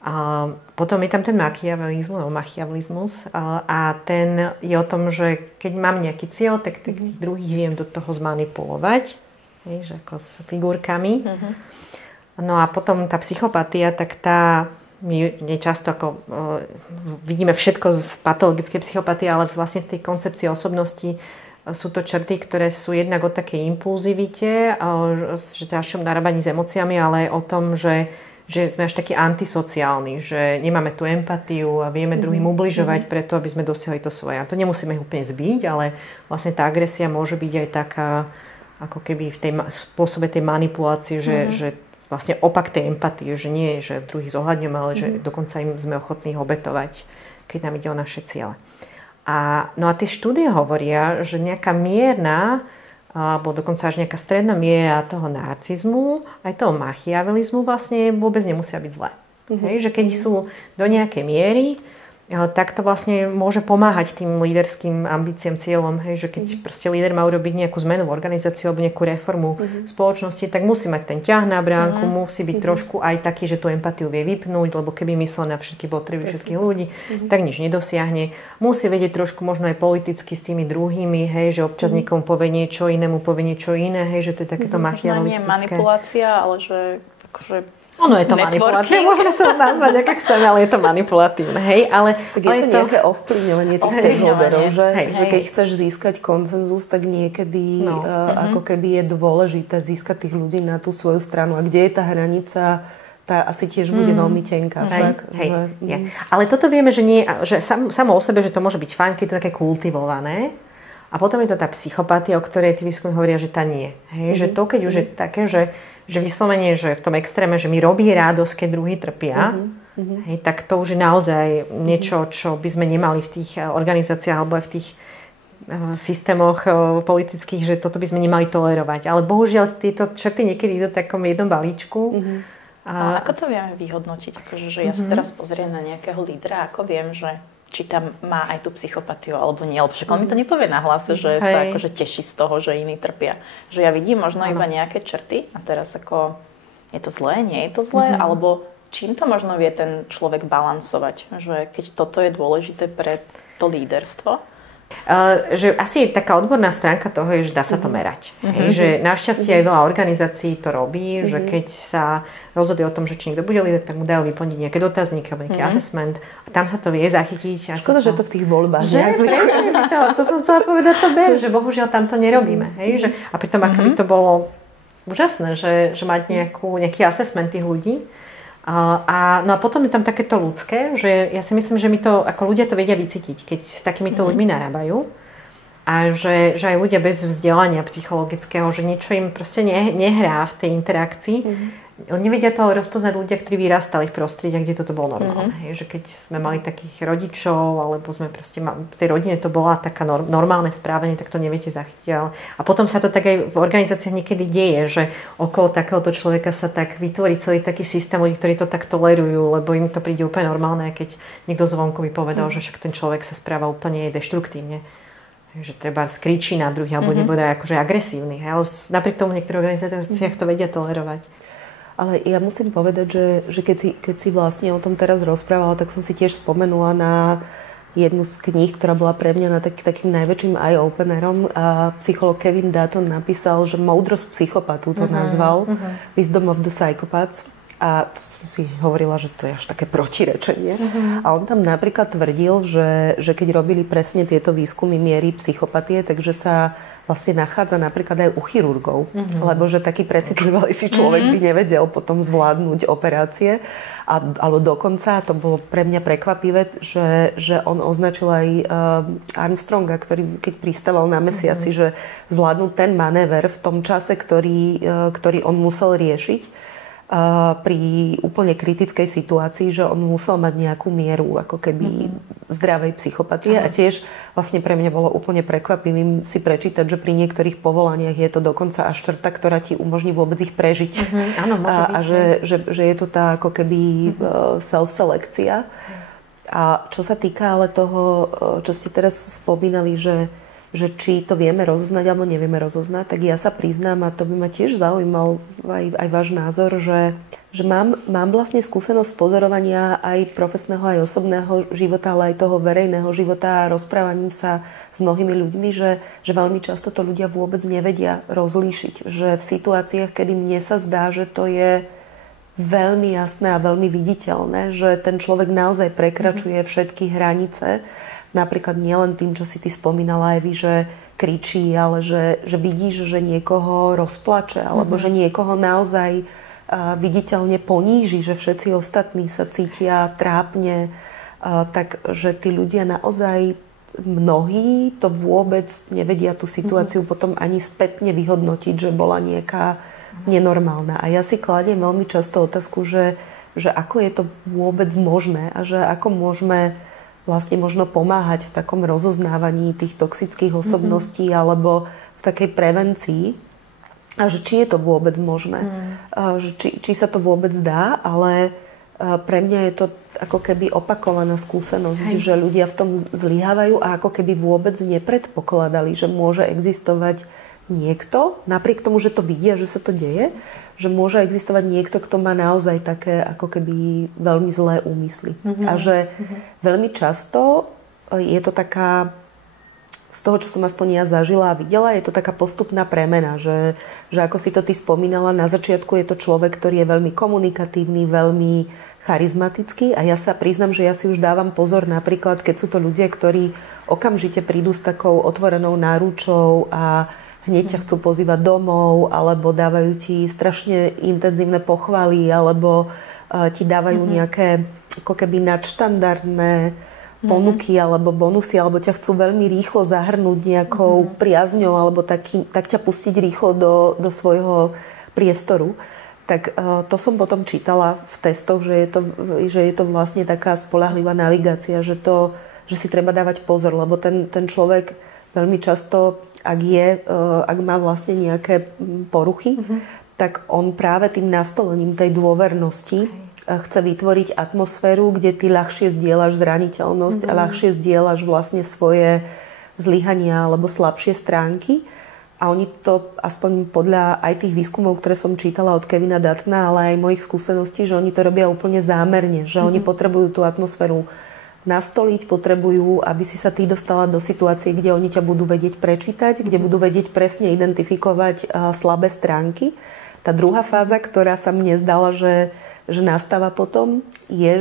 A potom je tam ten machiavelizmus a ten je o tom, že keď mám nejaký cieľ, tak tých druhých viem do toho zmanipulovať, že ako s figurkami. No a potom tá psychopatia, tak tá my často ako vidíme všetko z patologickej psychopatie, ale vlastne v tej koncepcii osobnosti sú to črty, ktoré sú jednak o takej impulzivite, že ťažšom narábaní s emóciami, ale aj o tom, že sme až takí antisociálni, že nemáme tú empatiu a vieme druhým ubližovať preto, aby sme dosiahli to svoje. A to nemusíme ich úplne zbiť, ale vlastne tá agresia môže byť aj taká, ako keby v tej spôsobe tej manipulácie, že vlastne opak tej empatie, že nie je, že druhých zohľadňujeme, ale že dokonca im sme ochotní obetovať, keď nám ide o naše ciele. No a tie štúdie hovoria, že nejaká mierna, alebo dokonca až nejaká stredná miera toho narcizmu, aj toho machiavelizmu vlastne vôbec nemusia byť zlé. Že keď sú do nejakej miery, tak to vlastne môže pomáhať tým líderským ambíciám, cieľom. Že keď proste líder má urobiť nejakú zmenu v organizácii alebo nejakú reformu spoločnosti, tak musí mať ten ťah na bránku, musí byť trošku aj taký, že tú empatiu vie vypnúť, lebo keby myslel na všetky potreby všetkých ľudí, tak nič nedosiahne. Musí vedieť trošku možno aj politicky s tými druhými, že občas niekomu povie niečo, inému povie niečo iné, že to je takéto machiavelistické. Nie manipulácia, ale že akože ono je to manipulácia, môžeme sa nazvať, ako chceme, ale je to manipulatívne, hej, ale tak je to nejaké ovplyvňovanie tých stakeholderov, že keď chceš získať konsenzus, tak niekedy ako keby je dôležité získať tých ľudí na tú svoju stranu. A kde je tá hranica, tá asi tiež bude veľmi tenká. Ale toto vieme, že nie, že samo o sebe, že to môže byť fajn, keď je to také kultivované. A potom je to tá psychopatia, o ktorej tí výskumy hovoria, že tá nie. Že to, keď už je také, že vyslovene, že v tom extréme, že mi robí radosť, keď druhí trpia, tak to už je naozaj niečo, čo by sme nemali v tých organizáciách alebo aj v tých systémoch politických, že toto by sme nemali tolerovať. Ale bohužiaľ tieto črty niekedy idú v takom jednom balíčku. A ako to vieme vyhodnotiť? Akože, že ja sa teraz pozriem na nejakého lídra, ako viem, že či tam má aj tú psychopatiu alebo nie. Lebo však on mi to nepovie na hlas, že sa akože teší z toho, že iní trpia. Že ja vidím možno iba nejaké črty a teraz ako je to zlé, nie je to zlé, alebo čím to možno vie ten človek balansovať. Že keď toto je dôležité pre to líderstvo, Že asi taká odborná stránka toho je, že dá sa to merať. Hej, že našťastie aj veľa organizácií to robí, že keď sa rozhoduje o tom, že či niekto bude líder, tak mu dajú vyplniť nejaké dotazníky alebo nejaký assessment a tam sa to vie zachytiť. Škoda, že to v tých voľbách neaplikuje. To som chcela povedať, to ber, že bohužiaľ tam to nerobíme. Hej, že, a pritom ako by to bolo úžasné, že mať nejaký assessment tých ľudí. No a potom je tam takéto ľudské, že ja si myslím, že my to, ako ľudia to vedia vycítiť, keď s takýmito ľuďmi narábajú a že aj ľudia bez vzdelania psychologického, že niečo im proste nehrá v tej interakcii. Nevedia to rozpoznať ľudia, ktorí vyrastali v prostredí, kde toto bolo normálne. Že keď sme mali takých rodičov, alebo sme proste v tej rodine to bola taká normálne správanie, tak to neviete zachytiť. A potom sa to tak aj v organizáciách niekedy deje, že okolo takéhoto človeka sa tak vytvorí celý taký systém ľudí, ktorí to tak tolerujú, lebo im to príde úplne normálne, keď niekto zvonku by povedal, že však ten človek sa správa úplne deštruktívne. Že treba skričí na druhý, alebo nebude akože agresívny. Ale napriek tomu v niektorých organizáciách to vedia tolerovať. Ale ja musím povedať, že keď si vlastne o tom teraz rozprávala, tak som si tiež spomenula na jednu z kníh, ktorá bola pre mňa takým najväčším eye-openerom. A psycholog Kevin Dutton napísal, že Múdrosť psychopatu to nazval, Wisdom of the Psychopaths. A to som si hovorila, že to je až také protirečenie. A on tam napríklad tvrdil, že keď robili presne tieto výskumy miery psychopatie, takže sa vlastne nachádza napríklad aj u chirurgov. Lebo že taký precitlivý si človek by nevedel potom zvládnuť operácie. Alebo dokonca, to bolo pre mňa prekvapivé, že on označil aj Armstronga, ktorý keď pristával na mesiaci, že zvládnuť ten manéver v tom čase, ktorý on musel riešiť pri úplne kritickej situácii, že on musel mať nejakú mieru ako keby zdravej psychopatie. A tiež vlastne pre mňa bolo úplne prekvapivým si prečítať, že pri niektorých povolaniach je to dokonca až črta, ktorá ti umožní vôbec ich prežiť. Áno, môže byť. A že je to tá ako keby self-selekcia. A čo sa týka ale toho, čo ste teraz spomínali, že či to vieme rozoznať alebo nevieme rozoznať, tak ja sa priznám, a to by ma tiež zaujímal aj váš názor, že mám vlastne skúsenosť pozorovania aj profesného, aj osobného života, ale aj toho verejného života a rozprávaním sa s mnohými ľuďmi, že veľmi často to ľudia vôbec nevedia rozlíšiť. Že v situáciách, kedy mne sa zdá, že to je veľmi jasné a veľmi viditeľné, že ten človek naozaj prekračuje všetky hranice. Napríklad nielen tým, čo si ty spomínala aj vy, že kričí, ale že vidíš, že niekoho rozplače, alebo že niekoho naozaj viditeľne poníži, že všetci ostatní sa cítia trápne, takže tí ľudia naozaj mnohí to vôbec nevedia tú situáciu potom ani spätne vyhodnotiť, že bola nejaká nenormálna. A ja si kladiem veľmi často otázku, že ako je to vôbec možné a že ako môžeme vlastne možno pomáhať v takom rozoznávaní tých toxických osobností alebo v takej prevencii. A že či je to vôbec možné. Či sa to vôbec dá, ale pre mňa je to ako keby opakovaná skúsenosť, že ľudia v tom zlyhávajú a ako keby vôbec nepredpokladali, že môže existovať niekto, napriek tomu, že to vidia, že sa to deje, že môže existovať niekto, kto má naozaj také ako keby veľmi zlé úmysly. A že veľmi často je to taká, z toho, čo som aspoň ja zažila a videla, je to taká postupná premena, že ako si to ty spomínala, na začiatku je to človek, ktorý je veľmi komunikatívny, veľmi charizmatický a ja sa priznám, že ja si už dávam pozor napríklad, keď sú to ľudia, ktorí okamžite prídu s takou otvorenou náručou a hneď ťa chcú pozývať domov, alebo dávajú ti strašne intenzívne pochvaly, alebo ti dávajú nejaké ako keby nadštandardné ponuky alebo bonusy, alebo ťa chcú veľmi rýchlo zahrnúť nejakou priazňou, alebo tak ťa pustiť rýchlo do svojho priestoru. Tak to som potom čítala v testoch, že je to vlastne taká spoľahlivá navigácia, že si treba dávať pozor, lebo ten človek veľmi často, ak má vlastne nejaké poruchy, tak on práve tým nastolením tej dôvernosti chce vytvoriť atmosféru, kde ty ľahšie zdieľaš zraniteľnosť a ľahšie zdieľaš vlastne svoje zlyhania alebo slabšie stránky. A oni to, aspoň podľa aj tých výskumov, ktoré som čítala od Kevina Duttona, ale aj mojich skúseností, že oni to robia úplne zámerne, že oni potrebujú tú atmosféru nastoliť, potrebujú, aby si sa ty dostala do situácie, kde oni ťa budú vedieť prečítať, kde budú vedieť presne identifikovať slabé stránky. Tá druhá fáza, ktorá sa mne zdala, že nastáva potom, je,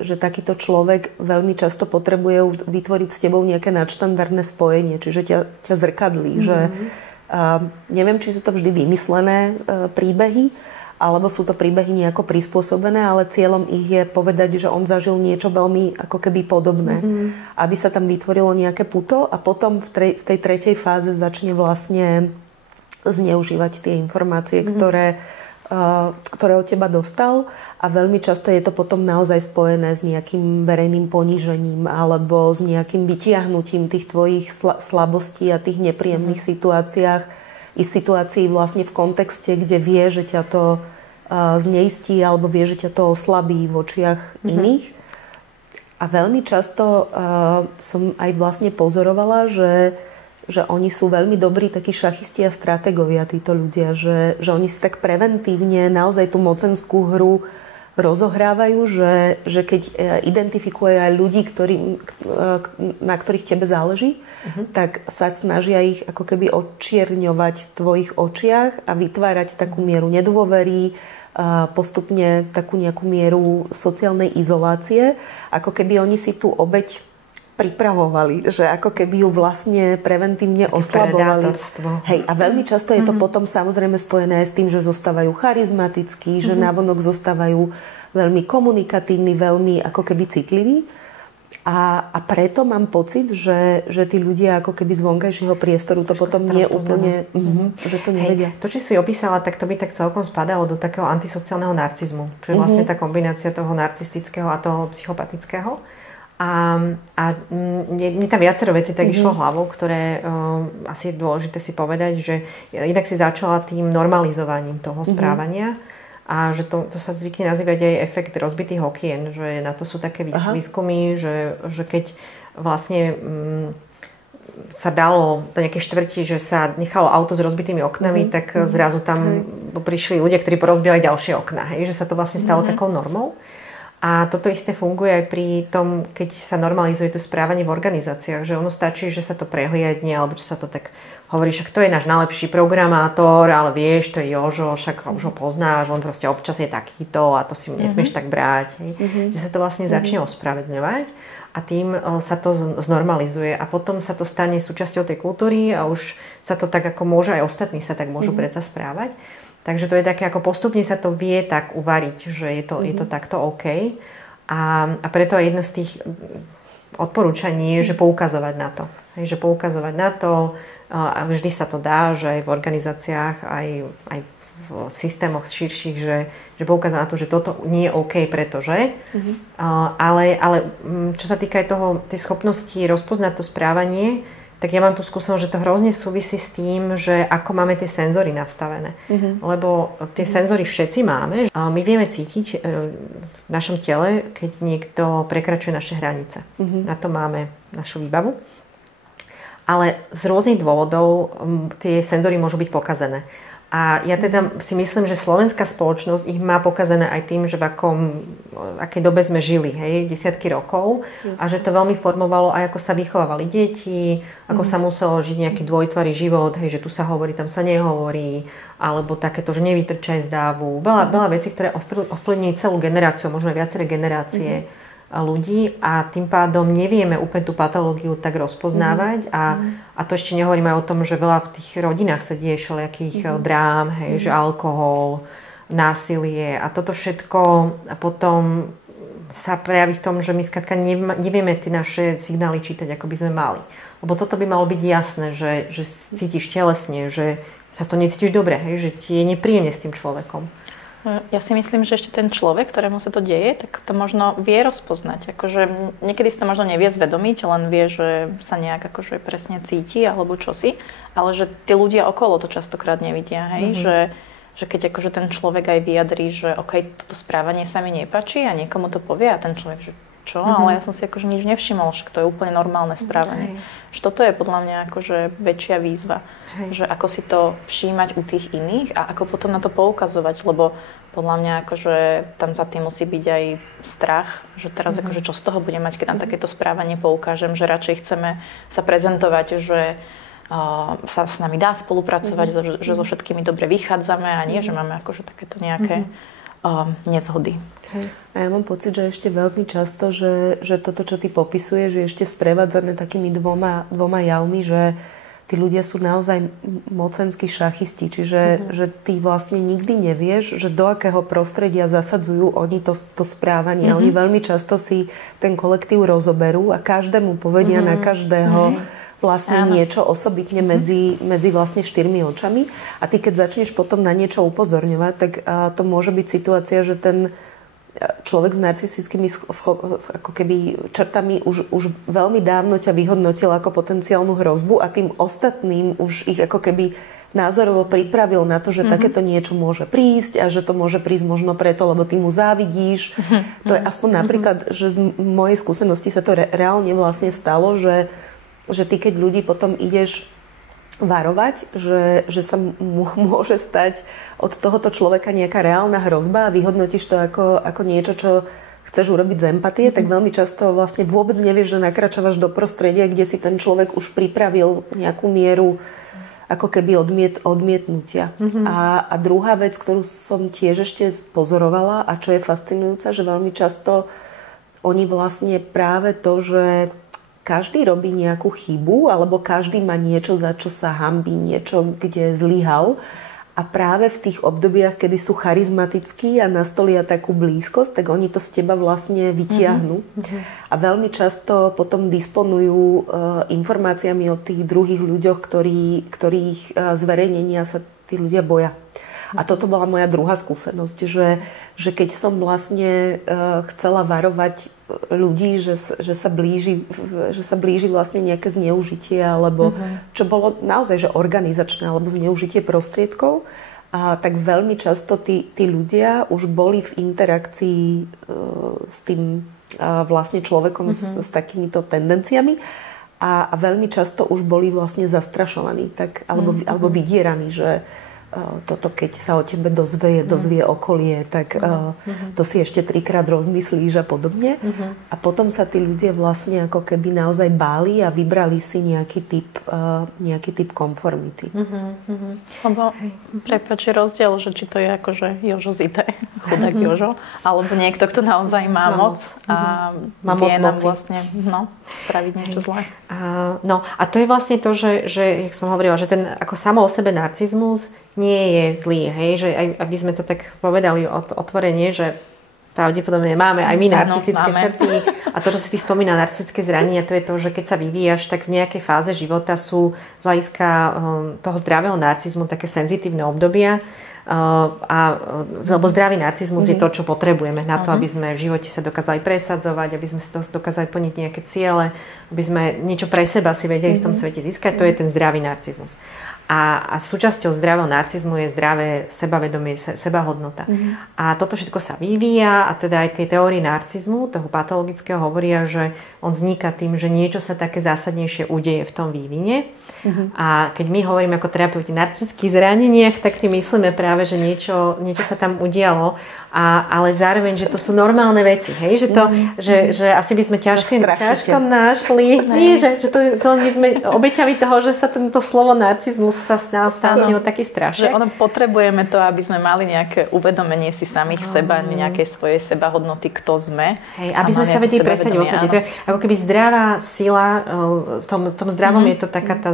že takýto človek veľmi často potrebuje vytvoriť s tebou nejaké nadštandardné spojenie, čiže ťa zrkadlí. Že, neviem, či sú to vždy vymyslené príbehy, alebo sú to príbehy nejako prispôsobené, ale cieľom ich je povedať, že on zažil niečo veľmi ako keby podobné. Aby sa tam vytvorilo nejaké puto a potom v tej tretej fáze začne vlastne zneužívať tie informácie, ktoré od teba dostal a veľmi často je to potom naozaj spojené s nejakým verejným ponížením alebo s nejakým vytiahnutím tých tvojich slabostí a tých nepríjemných situáciách i situácií vlastne v kontexte, kde vie, že ťa to zneistí alebo vie, že ťa to oslabí v očiach iných. A veľmi často som aj vlastne pozorovala, že oni sú veľmi dobrí takí šachisti a stratégovia, títo ľudia, že oni si tak preventívne naozaj tú mocenskú hru rozohrávajú, že keď identifikujú aj ľudí, na ktorých tebe záleží, tak sa snažia ich ako keby odčierňovať v tvojich očiach a vytvárať takú mieru nedôvery, postupne takú nejakú mieru sociálnej izolácie, ako keby oni si tú obeť pripravovali, že ako keby ju vlastne preventívne oslabovali. Hej, a veľmi často je to potom samozrejme spojené aj s tým, že zostávajú charizmatickí, že navonok zostávajú veľmi komunikatívni, veľmi ako keby citliví. A preto mám pocit, že tí ľudia ako keby z vonkajšieho priestoru to potom nie úplne, že to nevedia. Hej, to, či si opísala, tak to by tak celkom spadalo do takého antisociálneho narcizmu, čo je vlastne tá kombinácia toho narcistického a toho psychopatického. A mne tam viacero vecí tak išlo hlavou, ktoré asi je dôležité si povedať, že inak si začala tým normalizovaním toho správania a že to sa zvykne nazývať aj efekt rozbitých okien, že na to sú také výskumy, že keď vlastne sa dalo do nejakej štvrti, že sa nechalo auto s rozbitými oknami, tak zrazu tam prišli ľudia, ktorí porozbíjali ďalšie okná, že sa to vlastne stalo takou normou. A toto isté funguje aj pri tom, keď sa normalizuje to správanie v organizáciách, že ono stačí, že sa to prehliadne, alebo že sa to tak hovorí, však to je náš najlepší programátor, ale vieš, to je Jožo, však už ho poznáš, on proste občas je takýto a to si nesmieš tak brať. Že sa to vlastne začne ospravedľovať a tým sa to znormalizuje a potom sa to stane súčasťou tej kultúry a už sa to tak ako môže, aj ostatní sa tak môžu predsa správať. Takže to je také, ako postupne sa to vie tak uvariť, že je to takto OK. A preto aj jedno z tých odporúčaní je, že poukazovať na to. Že poukazovať na to, a vždy sa to dá, že aj v organizáciách, aj v systémoch širších, že poukazovať na to, že toto nie je OK, pretože. Ale čo sa týka aj tej schopnosti rozpoznať to správanie, tak ja mám tú skúsenosť, že to hrozne súvisí s tým, že ako máme tie senzory nastavené. Lebo tie senzory všetci máme. My vieme cítiť v našom tele, keď niekto prekračuje naše hranice. Na to máme našu výbavu. Ale z rôznych dôvodov tie senzory môžu byť pokazené. A ja teda si myslím, že slovenská spoločnosť ich má pokazené aj tým, že v akej dobe sme žili, desiatky rokov. A že to veľmi formovalo aj ako sa vychovávali deti, ako sa muselo žiť nejaký dvojtvarý život, že tu sa hovorí, tam sa nehovorí, alebo takéto, že nevytrčaj z dávu. Veľa vecí, ktoré ovplyvní celú generáciu, možno aj viaceré generácie ľudí a tým pádom nevieme úplne tú patológiu tak rozpoznávať a to ešte nehovorím aj o tom, že veľa v tých rodinách sa deje všelijakých drám, že alkohol, násilie a toto všetko a potom sa prejaví v tom, že my skrátka nevieme tie naše signály čítať, ako by sme mali. Lebo toto by malo byť jasné, že cítiš telesne, že sa to necítiš dobre, že ti je nepríjemne s tým človekom. Ja si myslím, že ešte ten človek, ktorému sa to deje, tak to možno vie rozpoznať. Akože niekedy si to možno nevie zvedomiť, len vie, že sa nejak akože presne cíti alebo čosi, ale že tí ľudia okolo to častokrát nevidia, že keď akože ten človek aj vyjadrí, že OK, toto správanie sa mi nepáči a niekomu to povie a ten človek, že čo, ale ja som si akože nič nevšimol, že to je úplne normálne správanie. Že toto je podľa mňa akože väčšia výzva, že ako si to všímať u tých iných a ako potom na to poukazovať, lebo podľa mňa akože tam za tým musí byť aj strach, že teraz akože čo z toho budem mať, keď na takéto správanie poukážem, že radšej chceme sa prezentovať, že sa s nami dá spolupracovať, že so všetkými dobre vychádzame a nie, že máme akože takéto nejaké nezhody. A ja mám pocit, že ešte veľmi často, že toto, čo ty popisuješ, je ešte sprevádzané takými dvoma javmi, že tí ľudia sú naozaj mocenskí šachisti, čiže že ty vlastne nikdy nevieš, že do akého prostredia zasadzujú oni to správanie. Oni veľmi často si ten kolektív rozoberú a každému povedia na každého vlastne niečo osobitne medzi vlastne štyri očami. A ty keď začneš potom na niečo upozorňovať, tak to môže byť situácia, že ten človek s narcistickými ako keby črtami už veľmi dávno ťa vyhodnotil ako potenciálnu hrozbu a tým ostatným už ich ako keby názorovo pripravil na to, že takéto niečo môže prísť a že to môže prísť možno preto, lebo ty mu závidíš. To je aspoň napríklad, že z mojej skúsenosti sa to reálne vlastne stalo, že ty keď ľudí potom ideš varovať, že sa môže stať od tohoto človeka nejaká reálna hrozba a vyhodnotíš to ako niečo, čo chceš urobiť z empatie, tak veľmi často vlastne vôbec nevieš, že nakračavaš do prostredia, kde si ten človek už pripravil nejakú mieru ako keby odmietnutia. A druhá vec, ktorú som tiež ešte pozorovala a čo je fascinujúca, že veľmi často oni vlastne práve to, že každý robí nejakú chybu, alebo každý má niečo, za čo sa hanbí, niečo, kde zlyhal. A práve v tých obdobiach, kedy sú charizmatickí a nastolia takú blízkosť, tak oni to z teba vlastne vytiahnu. A veľmi často potom disponujú informáciami o tých druhých ľuďoch, ktorých zverejnenia sa tí ľudia boja. A toto bola moja druhá skúsenosť, že keď som vlastne chcela varovať ľudí, že sa blíži vlastne nejaké zneužitie, alebo čo bolo naozaj že organizačné, alebo zneužitie prostriedkov, tak veľmi často tí ľudia už boli v interakcii s tým vlastne človekom s takýmito tendenciami a veľmi často už boli vlastne zastrašovaní alebo vydieraní, že toto, keď sa o tebe dozvie okolie, tak to si ešte 3-krát rozmyslíš a podobne. A potom sa tí ľudia vlastne ako keby naozaj báli a vybrali si nejaký typ konformity. Lebo, prepáč, je rozdiel, že či to je akože Jožo Zité, chudák Jožo, alebo niekto, kto naozaj má moc a vie nám vlastne spraviť niečo zlé. A to je vlastne to, že jak som hovorila, že ten ako samo o sebe narcizmus nie je zlý, hej, že aj aby sme to tak povedali otvorene, že pravdepodobne máme aj my narcistické črty a to, čo si ty spomínal, narcistické zranenia, to je to, že keď sa vyvíjaš, tak v nejakej fáze života sú z hľadiska toho zdravého narcizmu také senzitívne obdobia, lebo zdravý narcizmus je to, čo potrebujeme na to, aby sme v živote sa dokázali presadzovať, aby sme si to dokázali plniť nejaké ciele, aby sme niečo pre seba si vedeli v tom svete získať, to je ten zdravý narcizmus. A súčasťou zdravého narcizmu je zdravé sebavedomie, sebahodnota. A toto všetko sa vyvíja a teda aj tie teórie narcizmu, toho patologického, hovoria, že on vzniká tým, že niečo sa také zásadnejšie udeje v tom vývine. A keď my hovoríme ako terapeuti narcistických zraneniach, tak tým myslíme práve, že niečo sa tam udialo, ale zároveň, že to sú normálne veci, hej? Že asi by sme ťažko našli, že to my sme obeťami toho, že sa tento slovo narcizmus sa stal z neho taký strašák. Že potrebujeme to, aby sme mali nejaké uvedomenie si samých seba, nejaké svoje sebahodnoty, kto sme. Hej, aby sme sa vedeli presadiť vo svete. To je ako keby zdravá sila, v tom zdravom je to taká tá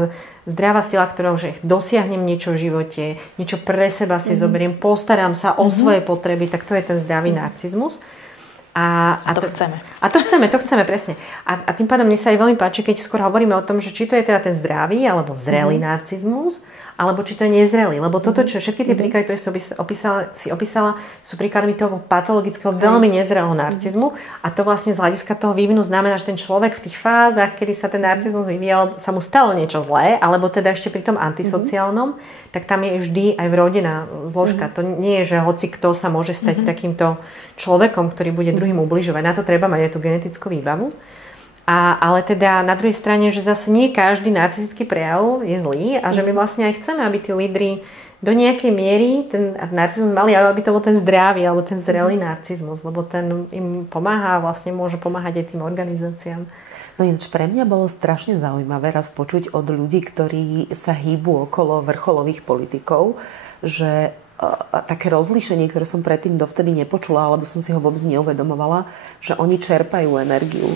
zdravá sila, ktorou že dosiahnem niečo v živote, niečo pre seba si zoberiem, postaram sa o svoje potreby, tak to je ten zdravý narcizmus. A to chceme. A to chceme, presne. A tým pádom mne sa aj veľmi páči, keď skôr hovoríme o tom, že či to je teda ten zdravý alebo zrelý narcizmus, alebo či to je nezrelý. Lebo toto, čo všetky tie príklady, ktoré si opísala, sú príkladmi toho patologického, veľmi nezrelého narcizmu. A to vlastne z hľadiska toho vývinu znamená, že ten človek v tých fázach, kedy sa ten narcizmus vyvíjal, sa mu stalo niečo zlé, alebo teda ešte pri tom antisociálnom, tak tam je vždy aj vrodená zložka. To nie je, že hoci kto sa môže stať takýmto človekom, ktorý bude druhým ubližovať. Na to treba mať aj tú genetickú výbavu. Ale teda na druhej strane, že zase nie každý narcistický prejav je zlý a že my vlastne aj chceme, aby tí lídri do nejakej miery ten narcizmus mali, ale aby to bol ten zdravý alebo ten zrelý narcizmus, lebo ten im pomáha a vlastne môže pomáhať aj tým organizáciám. No ináč pre mňa bolo strašne zaujímavé raz počuť od ľudí, ktorí sa hýbu okolo vrcholových politikov, že také rozlíšenie, ktoré som predtým dovtedy nepočula, alebo som si ho vôbec neuvedomovala, že oni čerpajú energiu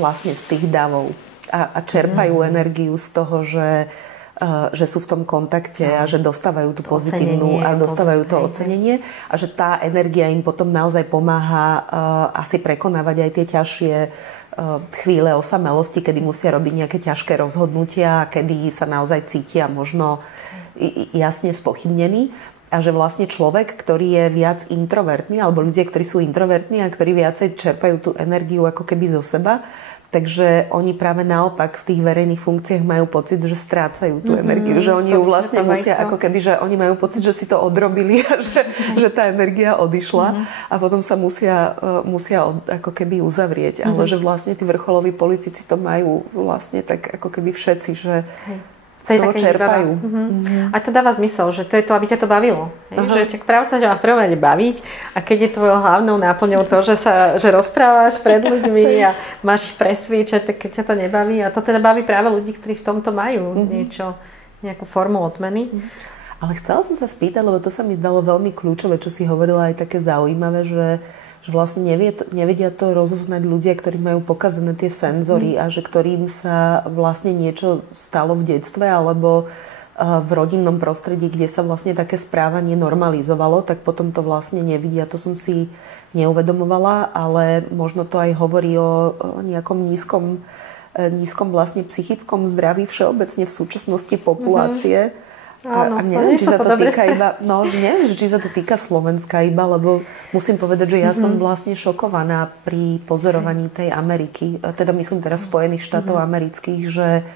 vlastne z tých davov a čerpajú energiu z toho, že sú v tom kontakte a že dostávajú tú pozitívnu a dostávajú to ocenenie a že tá energia im potom naozaj pomáha asi prekonávať aj tie ťažšie chvíle osamelosti, kedy musia robiť nejaké ťažké rozhodnutia, kedy sa naozaj cítia možno jasne spochybnení. A že vlastne človek, ktorý je viac introvertný, alebo ľudia, ktorí sú introvertní a ktorí viacej čerpajú tú energiu ako keby zo seba, takže oni práve naopak v tých verejných funkciách majú pocit, že strácajú tú energiu, že oni ju vlastne musia, ako keby, že oni majú pocit, že si to odrobili a že tá energia odišla a potom sa musia ako keby uzavrieť. Ale že vlastne tí vrcholoví politici to majú vlastne tak ako keby všetci, že z toho čerpajú. A to dáva zmysel, že to je to, aby ťa to bavilo. Že práve sa ťa má v prvom rade baviť a keď je tvojou hlavnou náplňou to, že rozprávaš pred ľuďmi a máš ich presviečať, tak keď ťa to nebaví. A to teda baví práve ľudí, ktorí v tomto majú nejakú formu odmeny. Ale chcela som sa spýtať, lebo to sa mi zdalo veľmi kľúčové, čo si hovorila, aj také zaujímavé, že vlastne nevedia to rozoznať ľudia, ktorí majú pokazené tie senzory a že ktorým sa vlastne niečo stalo v detstve alebo v rodinnom prostredí, kde sa vlastne také správanie normalizovalo, tak potom to vlastne nevidia. To som si neuvedomovala, ale možno to aj hovorí o nejakom nízkom vlastne psychickom zdraví všeobecne v súčasnosti populácie. Áno, a neviem, či sa to týka iba, neviem, či sa to týka Slovenska iba, lebo musím povedať, že ja som vlastne šokovaná pri pozorovaní tej Ameriky, teda myslím teraz Spojených štátov amerických, že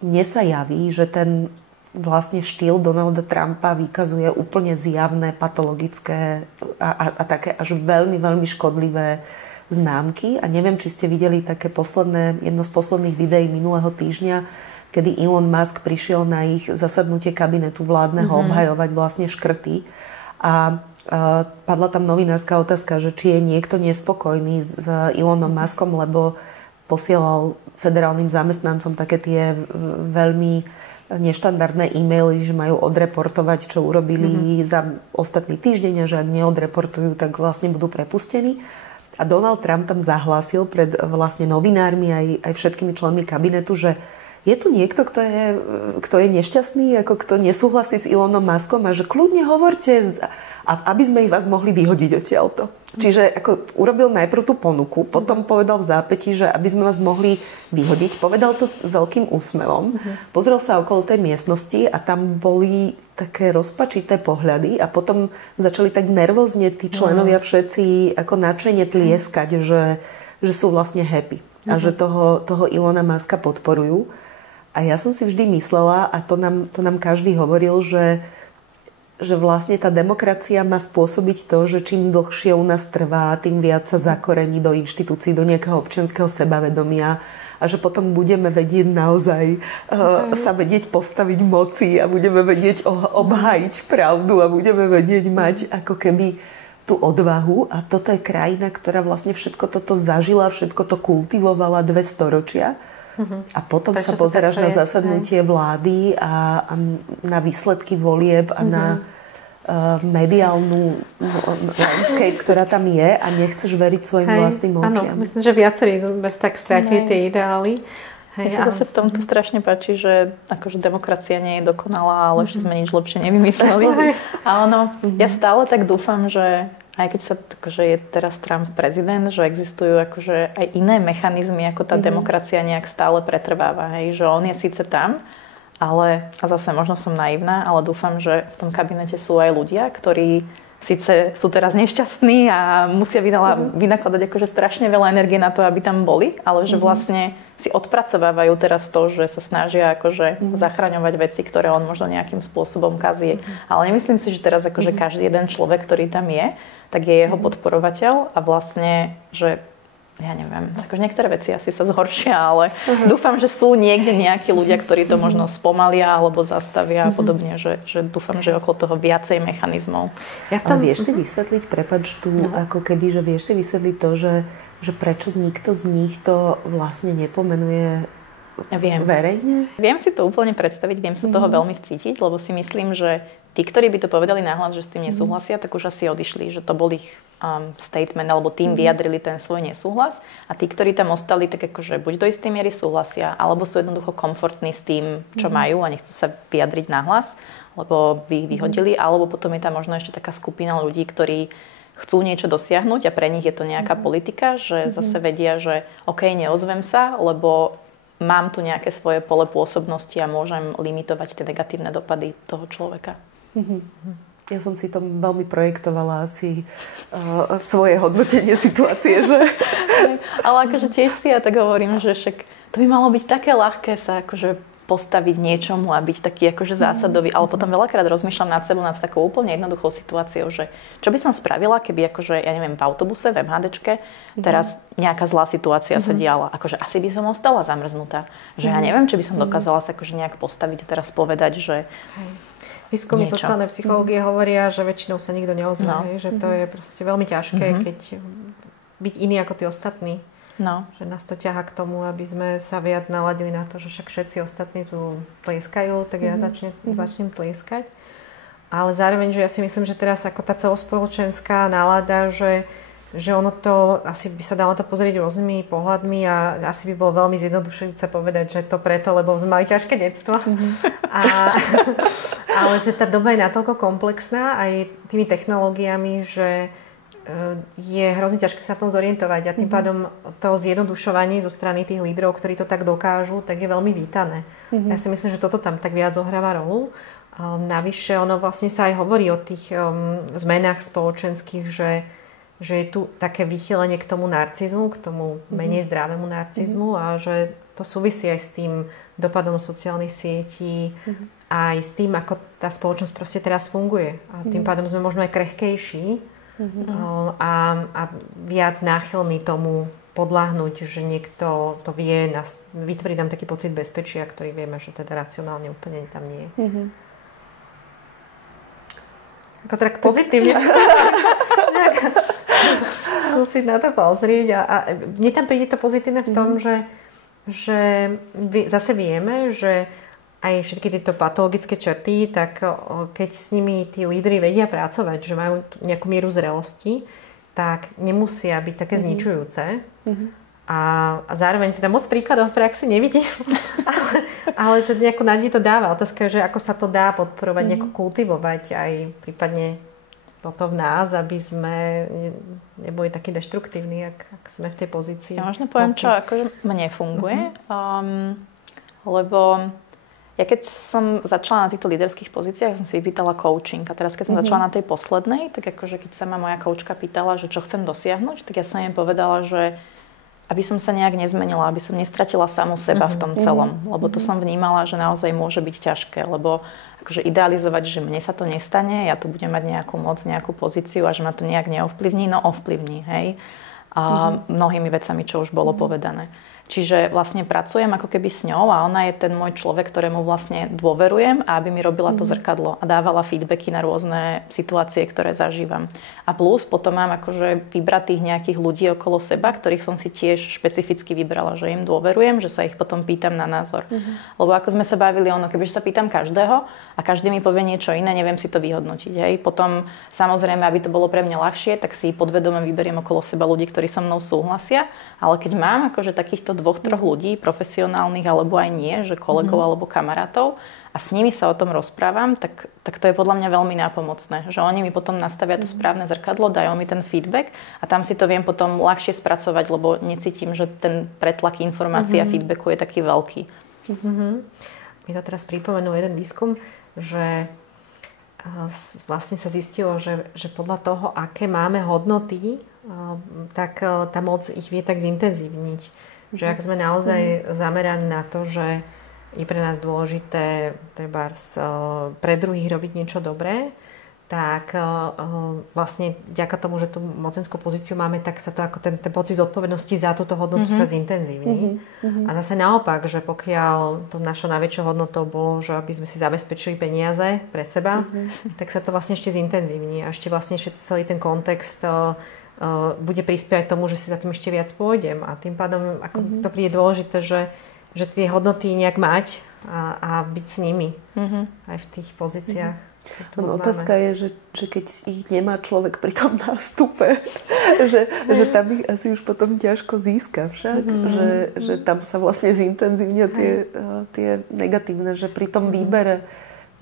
mne sa javí, že ten vlastne štýl Donalda Trumpa vykazuje úplne zjavné, patologické a také až veľmi, veľmi škodlivé známky. A neviem, či ste videli také jedno z posledných videí minulého týždňa, kedy Elon Musk prišiel na ich zasadnutie kabinetu vládneho obhajovať vlastne škrty. A padla tam novinárska otázka, že či je niekto nespokojný s Elonom Muskom, lebo posielal federálnym zamestnancom také tie veľmi neštandardné e-maily, že majú odreportovať, čo urobili za ostatný týždeň a že ak neodreportujú, tak vlastne budú prepustení. A Donald Trump tam zahlásil pred vlastne novinármi aj všetkými členmi kabinetu, že je tu niekto, kto je nešťastný, ako kto nesúhlasí s Elonom Muskom a že kľudne hovorte, aby sme vás mohli vyhodiť odtiaľto. Čiže ako urobil najprv tú ponuku, potom povedal v zápätí, že aby sme vás mohli vyhodiť. Povedal to s veľkým úsmevom. Pozrel sa okolo tej miestnosti a tam boli také rozpačité pohľady a potom začali tak nervózne tí členovia všetci ako nadšene tlieskať, že sú vlastne happy a že toho Elona Muska podporujú. A ja som si vždy myslela, a to nám každý hovoril, že vlastne tá demokracia má spôsobiť to, že čím dlhšie u nás trvá, tým viac sa zakorení do inštitúcií, do nejakého občianskeho sebavedomia a že potom budeme vedieť naozaj sa vedieť postaviť moci a budeme vedieť obhájiť pravdu a budeme vedieť mať ako keby tú odvahu. A toto je krajina, ktorá vlastne všetko toto zažila, všetko to kultivovala 2 storočia. A potom sa pozeráš na zasadnutie vlády a na výsledky volieb a na mediálnu landscape, ktorá tam je a nechceš veriť svojim vlastným očiam. Áno, myslím, že viacerí bez tak stratili tie ideály. Mne sa zase v tomto strašne páči, že akože demokracia nie je dokonalá, ale že sme nič lepšie nevymysleli. A ja stále tak dúfam, že aj keď akože je teraz Trump prezident, že existujú akože aj iné mechanizmy, ako tá demokracia nejak stále pretrváva. Hej? Že on je síce tam, Ale, a zase možno som naivná, ale dúfam, že v tom kabinete sú aj ľudia, ktorí síce sú teraz nešťastní a musia vynakladať akože strašne veľa energie na to, aby tam boli, ale že vlastne si odpracovávajú teraz to, že sa snažia akože zachraňovať veci, ktoré on možno nejakým spôsobom kazí. Ale nemyslím si, že teraz akože každý jeden človek, ktorý tam je, tak je jeho podporovateľ a vlastne, že ja neviem, akože niektoré veci asi sa zhoršia, ale dúfam, že sú niekde nejakí ľudia, ktorí to možno spomalia alebo zastavia a podobne, že dúfam, že okolo toho viacej mechanizmov. Ale vieš si vysvetliť, prepáč tu, ako keby, že vieš si vysvetliť to, že prečo nikto z nich to vlastne nepomenuje verejne? Viem si to úplne predstaviť, viem sa toho veľmi vcítiť, lebo si myslím, že tí, ktorí by to povedali nahlas, že s tým nesúhlasia, tak už asi odišli, že to bol ich statement, alebo tým vyjadrili ten svoj nesúhlas. A tí, ktorí tam ostali, tak akože buď do istej miery súhlasia, alebo sú jednoducho komfortní s tým, čo majú a nechcú sa vyjadriť nahlas, lebo by ich vyhodili, alebo potom je tam možno ešte taká skupina ľudí, ktorí chcú niečo dosiahnuť a pre nich je to nejaká politika, že zase vedia, že OK, neozvem sa, lebo mám tu nejaké svoje pole pôsobnosti a môžem limitovať tie negatívne dopady toho človeka. Ja som si to veľmi projektovala asi svoje hodnotenie situácie, že? Ale akože tiež si ja tak hovorím, že však to by malo byť také ľahké sa akože postaviť niečomu a byť taký akože zásadový, ale potom veľakrát rozmýšľam nad sebou nad takou úplne jednoduchou situáciou, že čo by som spravila, keby akože, ja neviem, v autobuse, v MHDčke, teraz nejaká zlá situácia sa diala. Akože asi by som ostala zamrznutá. Že ja neviem, či by som dokázala sa akože nejak postaviť a teraz povedať, že výskumy sociálnej psychológie hovoria, že väčšinou sa nikto neozve, že to je proste veľmi ťažké, keď byť iný ako tí ostatní. Že nás to ťaha k tomu, aby sme sa viac naladili na to, že však všetci ostatní tu tleskajú, tak ja začnem tlieskať. Ale zároveň, že ja si myslím, že teraz ako tá celospoločenská nálada, že ono to, asi by sa dalo to pozrieť rôznymi pohľadmi a asi by bolo veľmi zjednodušujúce povedať, že to preto, lebo sme mali ťažké detstvo. Ale že tá doba je natoľko komplexná aj tými technológiami, že je hrozne ťažké sa v tom zorientovať a tým pádom to zjednodušovanie zo strany tých lídrov, ktorí to tak dokážu, tak je veľmi vítané. Ja si myslím, že toto tam tak viac zohráva rolu. Navyše ono vlastne sa aj hovorí o tých zmenách spoločenských, že je tu také vychýlenie k tomu narcizmu, k tomu menej zdravému narcizmu a že to súvisí aj s tým dopadom sociálnych sietí a aj s tým, ako tá spoločnosť proste teraz funguje. A tým pádom sme možno aj krehkejší a viac náchylný tomu podľahnúť, že niekto to vie, vytvorí nám taký pocit bezpečia, ktorý vieme, že teda racionálne úplne tam nie je. Ako tak pozitívne skúsiť na to pozrieť a mne tam príde to pozitívne v tom, že zase vieme, že aj všetky tieto patologické črty, tak keď s nimi tí lídri vedia pracovať, že majú nejakú mieru zrelosti, tak nemusia byť také zničujúce. A zároveň teda moc príkladov v praxi nevidím, ale že nejako nádej to dáva. Otázka je, že ako sa to dá podporovať, nejako kultivovať aj prípadne toto v nás, aby sme neboli takí deštruktívni, ak sme v tej pozícii. Ja možno poviem, čo akože mne funguje, lebo ja keď som začala na týchto líderských pozíciách, som si vypýtala coaching. A teraz, keď som začala na tej poslednej, tak akože keď sa ma moja coachka pýtala, že čo chcem dosiahnuť, tak ja som jej povedala, že aby som sa nejak nezmenila, aby som nestratila samu seba v tom celom. Lebo to som vnímala, že naozaj môže byť ťažké. Lebo akože idealizovať, že mne sa to nestane, ja tu budem mať nejakú moc, nejakú pozíciu a že ma to nejak neovplyvní, no ovplyvní, hej. A mnohými vecami, čo už bolo povedané. Čiže vlastne pracujem ako keby s ňou a ona je ten môj človek, ktorému vlastne dôverujem a aby mi robila to zrkadlo a dávala feedbacky na rôzne situácie, ktoré zažívam. A plus potom mám akože vybratých nejakých ľudí okolo seba, ktorých som si tiež špecificky vybrala, že im dôverujem, že sa ich potom pýtam na názor. Lebo ako sme sa bavili, kebyže sa pýtam každého a každý mi povie niečo iné, neviem si to vyhodnotiť. Hej. Potom samozrejme, aby to bolo pre mňa ľahšie, tak si podvedome vyberiem okolo seba ľudí, ktorí so mnou súhlasia, ale keď mám akože takýchto 2-3 ľudí, profesionálnych alebo aj nie, že kolegov alebo kamarátov a s nimi sa o tom rozprávam, tak to je podľa mňa veľmi nápomocné. Že oni mi potom nastavia to správne zrkadlo, dajú mi ten feedback a tam si to viem potom ľahšie spracovať, lebo necítim, že ten pretlak informácií a feedbacku je taký veľký. mi to teraz pripomenul jeden výskum, že vlastne sa zistilo, že podľa toho, aké máme hodnoty, tak tá moc ich vie tak zintenzívniť. Že ak sme naozaj zameraní na to, že je pre nás dôležité trebárs pre druhých robiť niečo dobré, tak vlastne vďaka tomu, že tú mocenskú pozíciu máme, tak sa to ako ten pocit zodpovednosti za túto hodnotu sa zintenzívni. A zase naopak, že pokiaľ to našou najväčšou hodnotou bolo, že aby sme si zabezpečili peniaze pre seba, tak sa to vlastne ešte zintenzívni a ešte vlastne celý ten kontext bude prispievať tomu, že si za tým ešte viac pôjdem a tým pádom ako to príde dôležité, že tie hodnoty nejak mať a byť s nimi aj v tých pozíciách. Otázka je, že keď ich nemá človek pri tom nástupe, že tam ich asi už potom ťažko získa však, že tam sa vlastne zintenzívnia tie negatívne, že pri tom výbere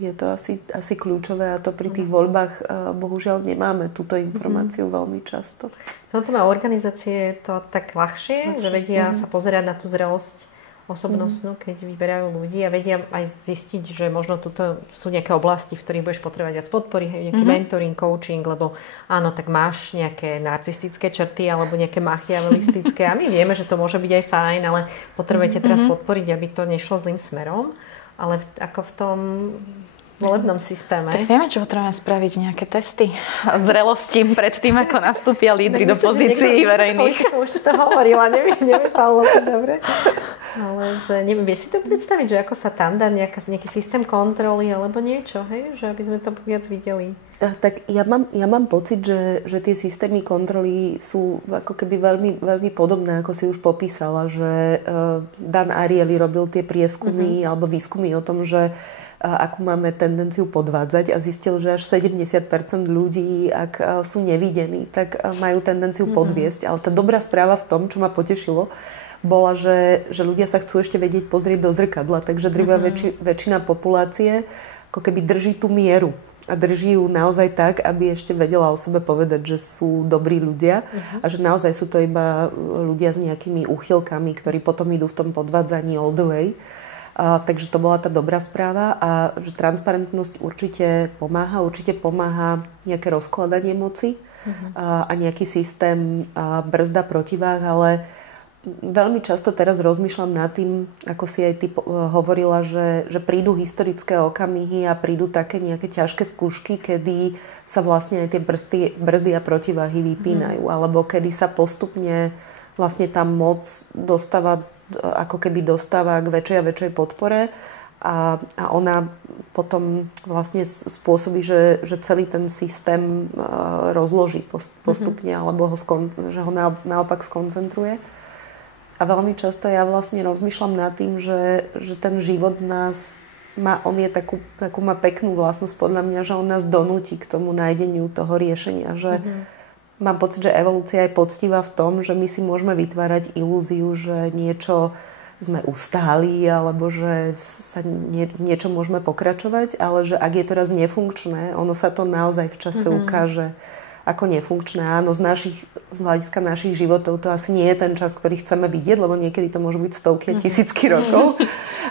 je to asi kľúčové a to pri tých voľbách bohužiaľ nemáme túto informáciu veľmi často. V tomto má organizácie to tak ľahšie, že vedia sa pozerať na tú zrelosť osobnostnú, keď vyberajú ľudí a vedia aj zistiť, že možno tuto sú nejaké oblasti, v ktorých budeš potrebovať viac podpory, nejaký mentoring, coaching, lebo áno, tak máš nejaké narcistické črty alebo nejaké machiavelistické a my vieme, že to môže byť aj fajn, ale potrebujete teraz podporiť, aby to nešlo zlým smerom, ale ako v tom volebnom systéme. Tak vieme, čo potrebujeme spraviť, nejaké testy zrelosti pred tým, ako nastúpia lídri do pozícií verejných. Už si to hovorila, nevypadlo to dobre. Ale že neviem, vieš si to predstaviť, že ako sa tam dá nejaký systém kontroly alebo niečo, hej? Že aby sme to viac videli. Tak ja mám pocit, že tie systémy kontroly sú ako keby veľmi, veľmi podobné, ako si už popísala, že Dan Ariely robil tie prieskumy alebo výskumy o tom, že akú máme tendenciu podvádzať a zistil, že až 70% ľudí, ak sú nevidení, tak majú tendenciu podviesť. Ale tá dobrá správa v tom, čo ma potešilo, bola, že ľudia sa chcú ešte vedieť pozrieť do zrkadla, takže drvivá väčšina populácie ako keby drží tú mieru a drží ju naozaj tak, aby ešte vedela o sebe povedať, že sú dobrí ľudia a že naozaj sú to iba ľudia s nejakými úchylkami, ktorí potom idú v tom podvádzaní all the way. Takže to bola tá dobrá správa a že transparentnosť určite pomáha nejaké rozkladanie moci a nejaký systém brzda protiváh, ale veľmi často teraz rozmýšľam nad tým, ako si aj ty hovorila, že prídu historické okamihy a prídu také nejaké ťažké skúšky, kedy sa vlastne aj tie brzdy a protiváhy vypínajú, alebo kedy sa postupne vlastne tá moc dostáva k väčšej a väčšej podpore a ona potom vlastne spôsobí, že celý ten systém rozloží postupne alebo že ho naopak skoncentruje. A veľmi často ja vlastne rozmýšľam nad tým, že ten život nás on je takú má peknú vlastnosť podľa mňa, že on nás donúti k tomu nájdeniu toho riešenia, že mám pocit, že evolúcia je poctivá v tom, že my si môžeme vytvárať ilúziu, že niečo sme ustáli alebo že sa niečo môžeme pokračovať, ale že ak je to raz nefunkčné, ono sa to naozaj v čase ukáže ako nefunkčné. Áno, z hľadiska našich životov to asi nie je ten čas, ktorý chceme vidieť, lebo niekedy to môžu byť stovky a tisícky rokov,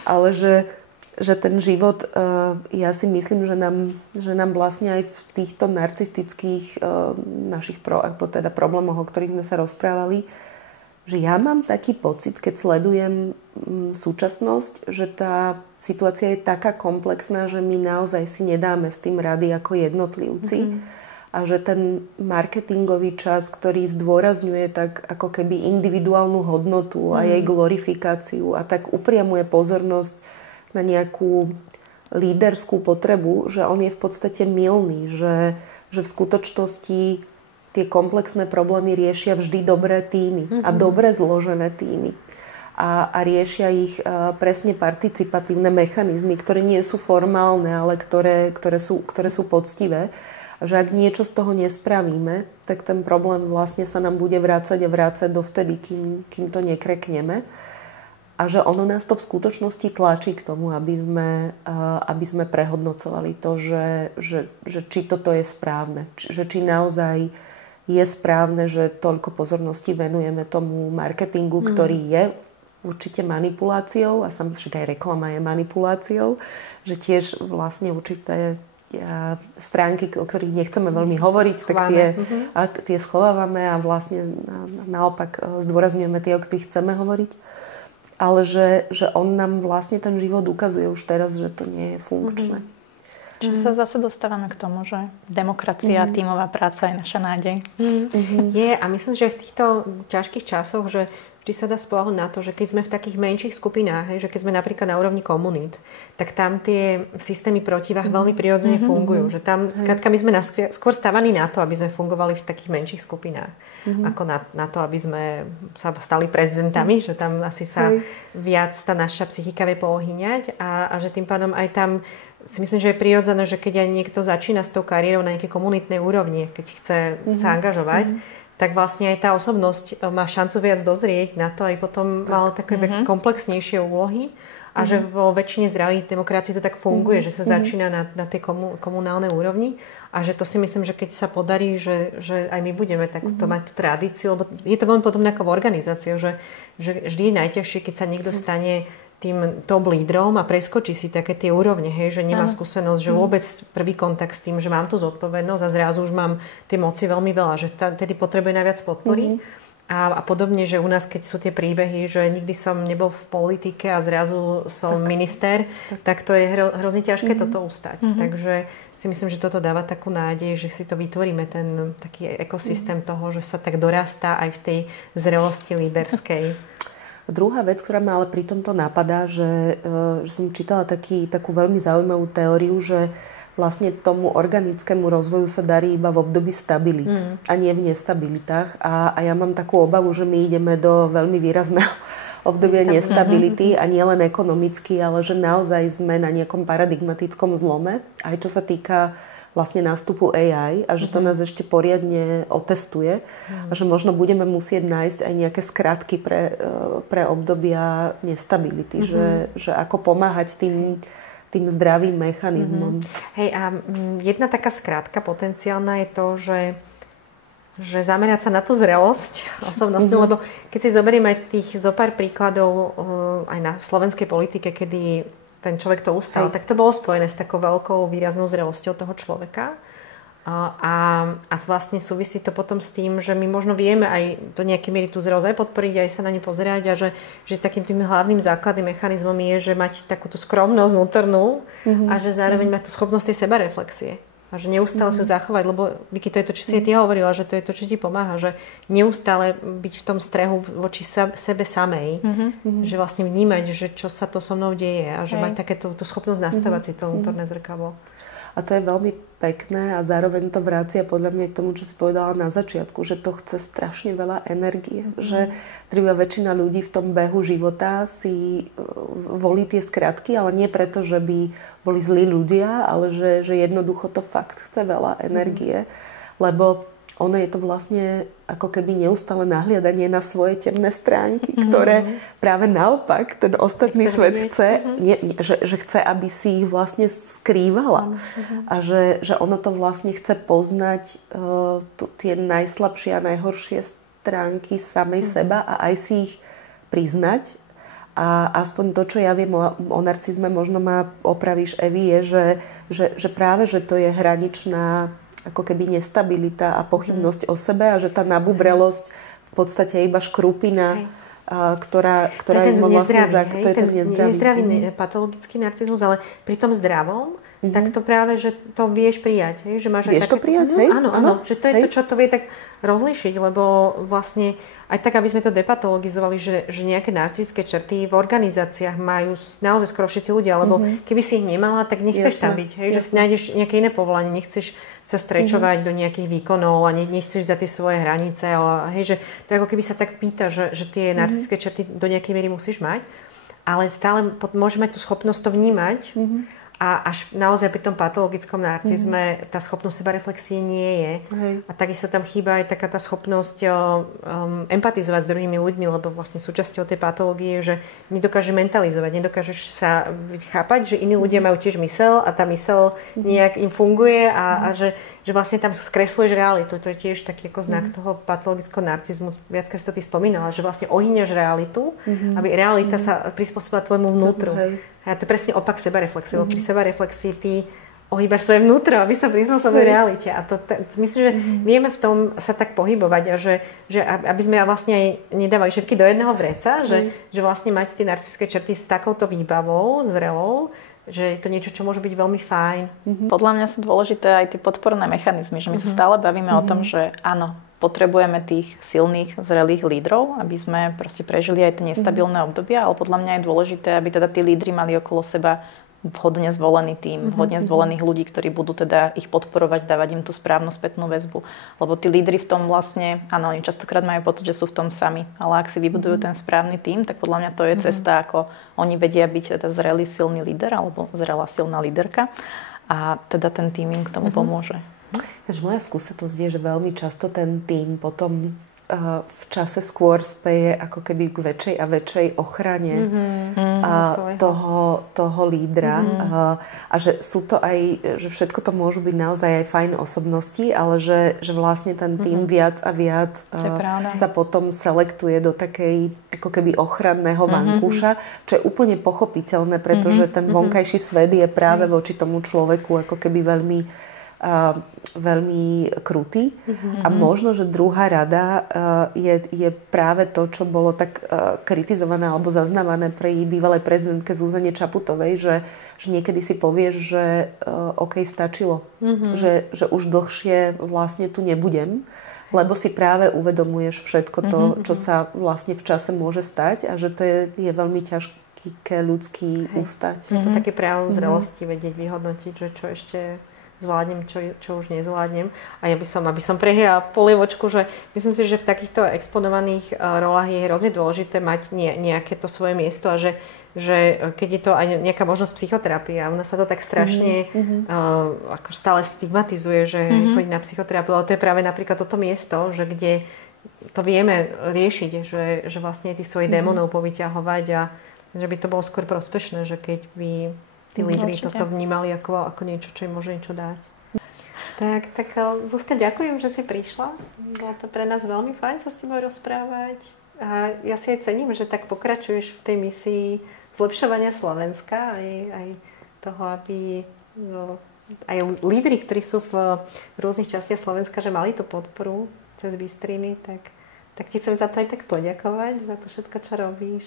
ale že ten život, ja si myslím, že nám vlastne aj v týchto narcistických našich teda problémoch, o ktorých sme sa rozprávali, že ja mám taký pocit, keď sledujem súčasnosť, že tá situácia je taká komplexná, že my naozaj si nedáme s tým rady ako jednotlivci. A že ten marketingový čas, ktorý zdôrazňuje tak ako keby individuálnu hodnotu a jej glorifikáciu a tak upriamuje pozornosť na nejakú líderskú potrebu, že on je v podstate mylný, že v skutočnosti tie komplexné problémy riešia vždy dobré týmy a dobre zložené týmy. A riešia ich presne participatívne mechanizmy, ktoré nie sú formálne, ale ktoré sú poctivé. A že ak niečo z toho nespravíme, tak ten problém vlastne sa nám bude vrácať dovtedy, kým to nekrekneme. A že ono nás to v skutočnosti tlačí k tomu, aby sme prehodnocovali to, že či toto je správne. Či naozaj je správne, že toľko pozornosti venujeme tomu marketingu, ktorý je určite manipuláciou a samozrejme aj reklama je manipuláciou, že tiež vlastne určité stránky, o ktorých nechceme veľmi hovoriť, tak tie schovávame a vlastne naopak zdôrazňujeme tie, o ktorých chceme hovoriť. Ale že on nám vlastne ten život ukazuje už teraz, že to nie je funkčné. Čiže sa zase dostávame k tomu, že demokracia, tímová práca je naša nádej. Je a myslím, že v týchto ťažkých časoch, že vždy sa dá spoľahnúť na to, že keď sme v takých menších skupinách, že keď sme napríklad na úrovni komunít, tak tam tie systémy protiváh veľmi prirodzene fungujú. Že tam, skrátka, my sme skôr stávaní na to, aby sme fungovali v takých menších skupinách. Ako na to, aby sme sa stali prezidentami, že tam asi sa viac tá naša psychika vie poohyňať a že tým pádom aj tam si myslím, že je prirodzené, že keď aj niekto začína s tou kariérou na nejakej komunitnej úrovni, keď chce sa angažovať, tak vlastne aj tá osobnosť má šancu viac dozrieť na to, aj potom malo také komplexnejšie úlohy a že vo väčšine zdravých demokracií to tak funguje, že sa začína na tej komunálnej úrovni a že to si myslím, že keď sa podarí, že aj my budeme takto mať tú tradíciu, lebo je to veľmi podobné ako v organizáciách, že vždy je najťažšie, keď sa niekto stane tým top lídrom a preskočí si také tie úrovne, hej, že nemá skúsenosť, že vôbec prvý kontakt s tým, že mám tú zodpovednosť a zrazu už mám tie moci veľmi veľa, že tedy potrebuje najviac podpory. A podobne, že u nás, keď sú tie príbehy, že nikdy som nebol v politike a zrazu som minister, tak to je hrozne ťažké toto ustať. Takže si myslím, že toto dáva takú nádej, že si to vytvoríme, ten taký ekosystém toho, že sa tak dorastá aj v tej zrelosti líderskej. Druhá vec, ktorá ma ale pri tomto napadá, že som čítala takú veľmi zaujímavú teóriu, že vlastne tomu organickému rozvoju sa darí iba v období stabilit a nie v nestabilitách. A ja mám takú obavu, že my ideme do veľmi výrazného obdobia nestability a nie len ekonomicky, ale že naozaj sme na nejakom paradigmatickom zlome, aj čo sa týka vlastne nástupu AI a že to nás ešte poriadne otestuje a že možno budeme musieť nájsť aj nejaké skratky pre obdobia nestability, že ako pomáhať tým zdravým mechanizmom. Hej, a jedna taká skrátka potenciálna je to, že zamerať sa na tú zrelosť osobnostnú, lebo keď si zoberiem aj tých zopár príkladov aj v slovenskej politike, kedy ten človek to ustal, tak to bolo spojené s takou veľkou výraznou zrelosťou toho človeka. A vlastne súvisí to potom s tým, že my možno vieme aj do nejakej miery tú zrelosť aj podporiť, aj sa na ňu pozerať a že takým tým hlavným základným mechanizmom je, že mať takúto skromnosť vnútornú a že zároveň mať tú schopnosť tej sebareflexie. A že neustále sa zachovať, lebo Viki, to je to, čo si ty hovorila, že to je to, čo ti pomáha, že neustále byť v tom strehu voči sebe samej, že vlastne vnímať, že čo sa to so mnou deje a že mať takéto tú schopnosť nastavať si to vnútorné zrkadlo. A to je veľmi pekné a zároveň to vracia podľa mňa k tomu, čo si povedala na začiatku, že to chce strašne veľa energie. Že treba väčšina ľudí v tom behu života si volí tie skratky, ale nie preto, že by boli zlí ľudia, ale že jednoducho to fakt chce veľa energie. Lebo ono je to vlastne ako keby neustále nahliadanie na svoje temné stránky, ktoré práve naopak ten ostatný svet chce, že chce, aby si ich vlastne skrývala. A že ono to vlastne chce poznať tie najslabšie a najhoršie stránky samej seba a aj si ich priznať. A aspoň to, čo ja viem o narcizme, možno ma opravíš, Evi, je, že práve, že to je hraničná ako keby nestabilita a pochybnosť o sebe a že tá nabubrelosť v podstate je iba škrupina, ktorá je vlastne to je ten nezdravý patologický narcizmus, ale pri tom zdravom tak to práve, že to vieš prijať. Hej? Že máš vieš to prijať? Hej? Áno. Že to je to, čo to vie tak rozlíšiť, lebo vlastne aj tak, aby sme to depatologizovali, že nejaké narcistické črty v organizáciách majú naozaj skoro všetci ľudia, lebo keby si ich nemala, tak nechceš tam byť. Hej? Že si nájdeš nejaké iné povolanie, nechceš sa strečovať do nejakých výkonov a nechceš za tie svoje hranice. Hej? Že to ako keby sa tak pýta, že tie narcistické črty do nejakej miery musíš mať, ale stále môže mať tú schopnosť to vnímať a až naozaj pri tom patologickom narcizme tá schopnosť sebareflexie nie je. A takisto tam chýba aj taká tá schopnosť empatizovať s druhými ľuďmi, lebo vlastne súčasťou tej patológie je, že nedokáže mentalizovať, nedokážeš sa chápať, že iní ľudia majú tiež myseľ a tá myseľ nejak im funguje a že vlastne tam skresluješ realitu. To je tiež taký ako znak toho patologického narcizmu. Viackrát si to ty spomínala, že vlastne ohýňaš realitu, aby realita sa prispôsobila tvojmu vnútru. A to je presne opak sebareflexie. Pri sebareflexii ty ohýbaš svoje vnútro, aby sa prispôsobili realite. A myslím, že vieme v tom sa tak pohybovať a že aby sme vlastne aj nedávali všetky do jedného vreca, že vlastne mať tie narcistické črty s takouto výbavou, zrelou, že je to niečo, čo môže byť veľmi fajn. Podľa mňa sú dôležité aj tie podporné mechanizmy, že my sa stále bavíme o tom, že áno, potrebujeme tých silných, zrelých lídrov, aby sme proste prežili aj tie nestabilné obdobia, ale podľa mňa je dôležité, aby teda tí lídri mali okolo seba vhodne zvolený tím, vhodne zvolených ľudí, ktorí budú teda ich podporovať, dávať im tú správnu spätnú väzbu. Lebo tí lídri v tom vlastne, áno, oni častokrát majú pocit, že sú v tom sami, ale ak si vybudujú ten správny tím, tak podľa mňa to je cesta, ako oni vedia byť teda zrelý, silný líder alebo zrelá, silná líderka a teda ten tím im k tomu pomôže. Takže moja skúsenosť je, že veľmi často ten tím potom v čase skôr speje ako keby k väčšej a väčšej ochrane toho lídra. A že sú to aj, že všetko to môžu byť naozaj aj fajn osobnosti, ale že vlastne ten tím viac a viac sa potom selektuje do takej ako keby ochranného vankúša, čo je úplne pochopiteľné, pretože ten vonkajší svet je práve voči tomu človeku ako keby veľmi krutý. A možno, že druhá rada je práve to, čo bolo tak kritizované alebo zaznávané pre bývalej prezidentke Zuzane Čaputovej, že niekedy si povieš, že OK, stačilo. Že už dlhšie vlastne tu nebudem, lebo si práve uvedomuješ všetko to, čo sa vlastne v čase môže stať a že to je veľmi ťažké ľudský ústať. Je to také prejav zrelosti vedieť, vyhodnotiť, že čo ešte zvládnem, čo už nezvládnem. A ja by som, aby som prehrala polievočku, že myslím si, že v takýchto exponovaných rolách je hrozne dôležité mať nejaké to svoje miesto a že keď je to aj nejaká možnosť psychoterapie a u nás sa to tak strašne ako stále stigmatizuje, že chodiť na psychoterapiu, ale to je práve napríklad toto miesto, že kde to vieme riešiť, že vlastne tých svojich démonov povyťahovať a že by to bolo skôr prospešné, že keď by tí lídri toto vnímali ako niečo, čo im môže niečo dať. Tak Zuzka, ďakujem, že si prišla. Bolo to pre nás veľmi fajn sa s tebou rozprávať. A ja si aj cením, že tak pokračuješ v tej misii zlepšovania Slovenska aj toho, aby aj lídri, ktorí sú v rôznych častiach Slovenska, že mali tú podporu cez Bystriny, tak ti chcem za to aj tak poďakovať, za to všetko, čo robíš.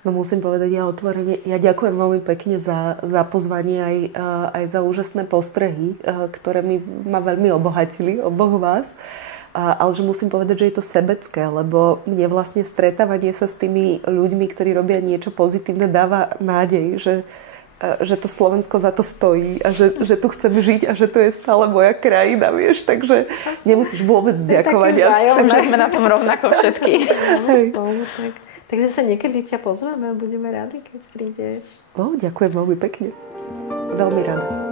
No musím povedať, ja otvorene, ja ďakujem veľmi pekne za pozvanie aj za úžasné postrehy, ktoré ma veľmi obohatili, oboch vás. Ale že musím povedať, že je to sebecké, lebo mne vlastne stretávanie sa s tými ľuďmi, ktorí robia niečo pozitívne, dáva nádej, že to Slovensko za to stojí a že tu chcem žiť a že to je stále moja krajina, vieš, takže nemusíš vôbec ďakovať. Takže sme na tom rovnako všetky. Tak zase niekedy ťa pozveme a budeme radi, keď prídeš. Ďakujem veľmi pekne. Veľmi rada.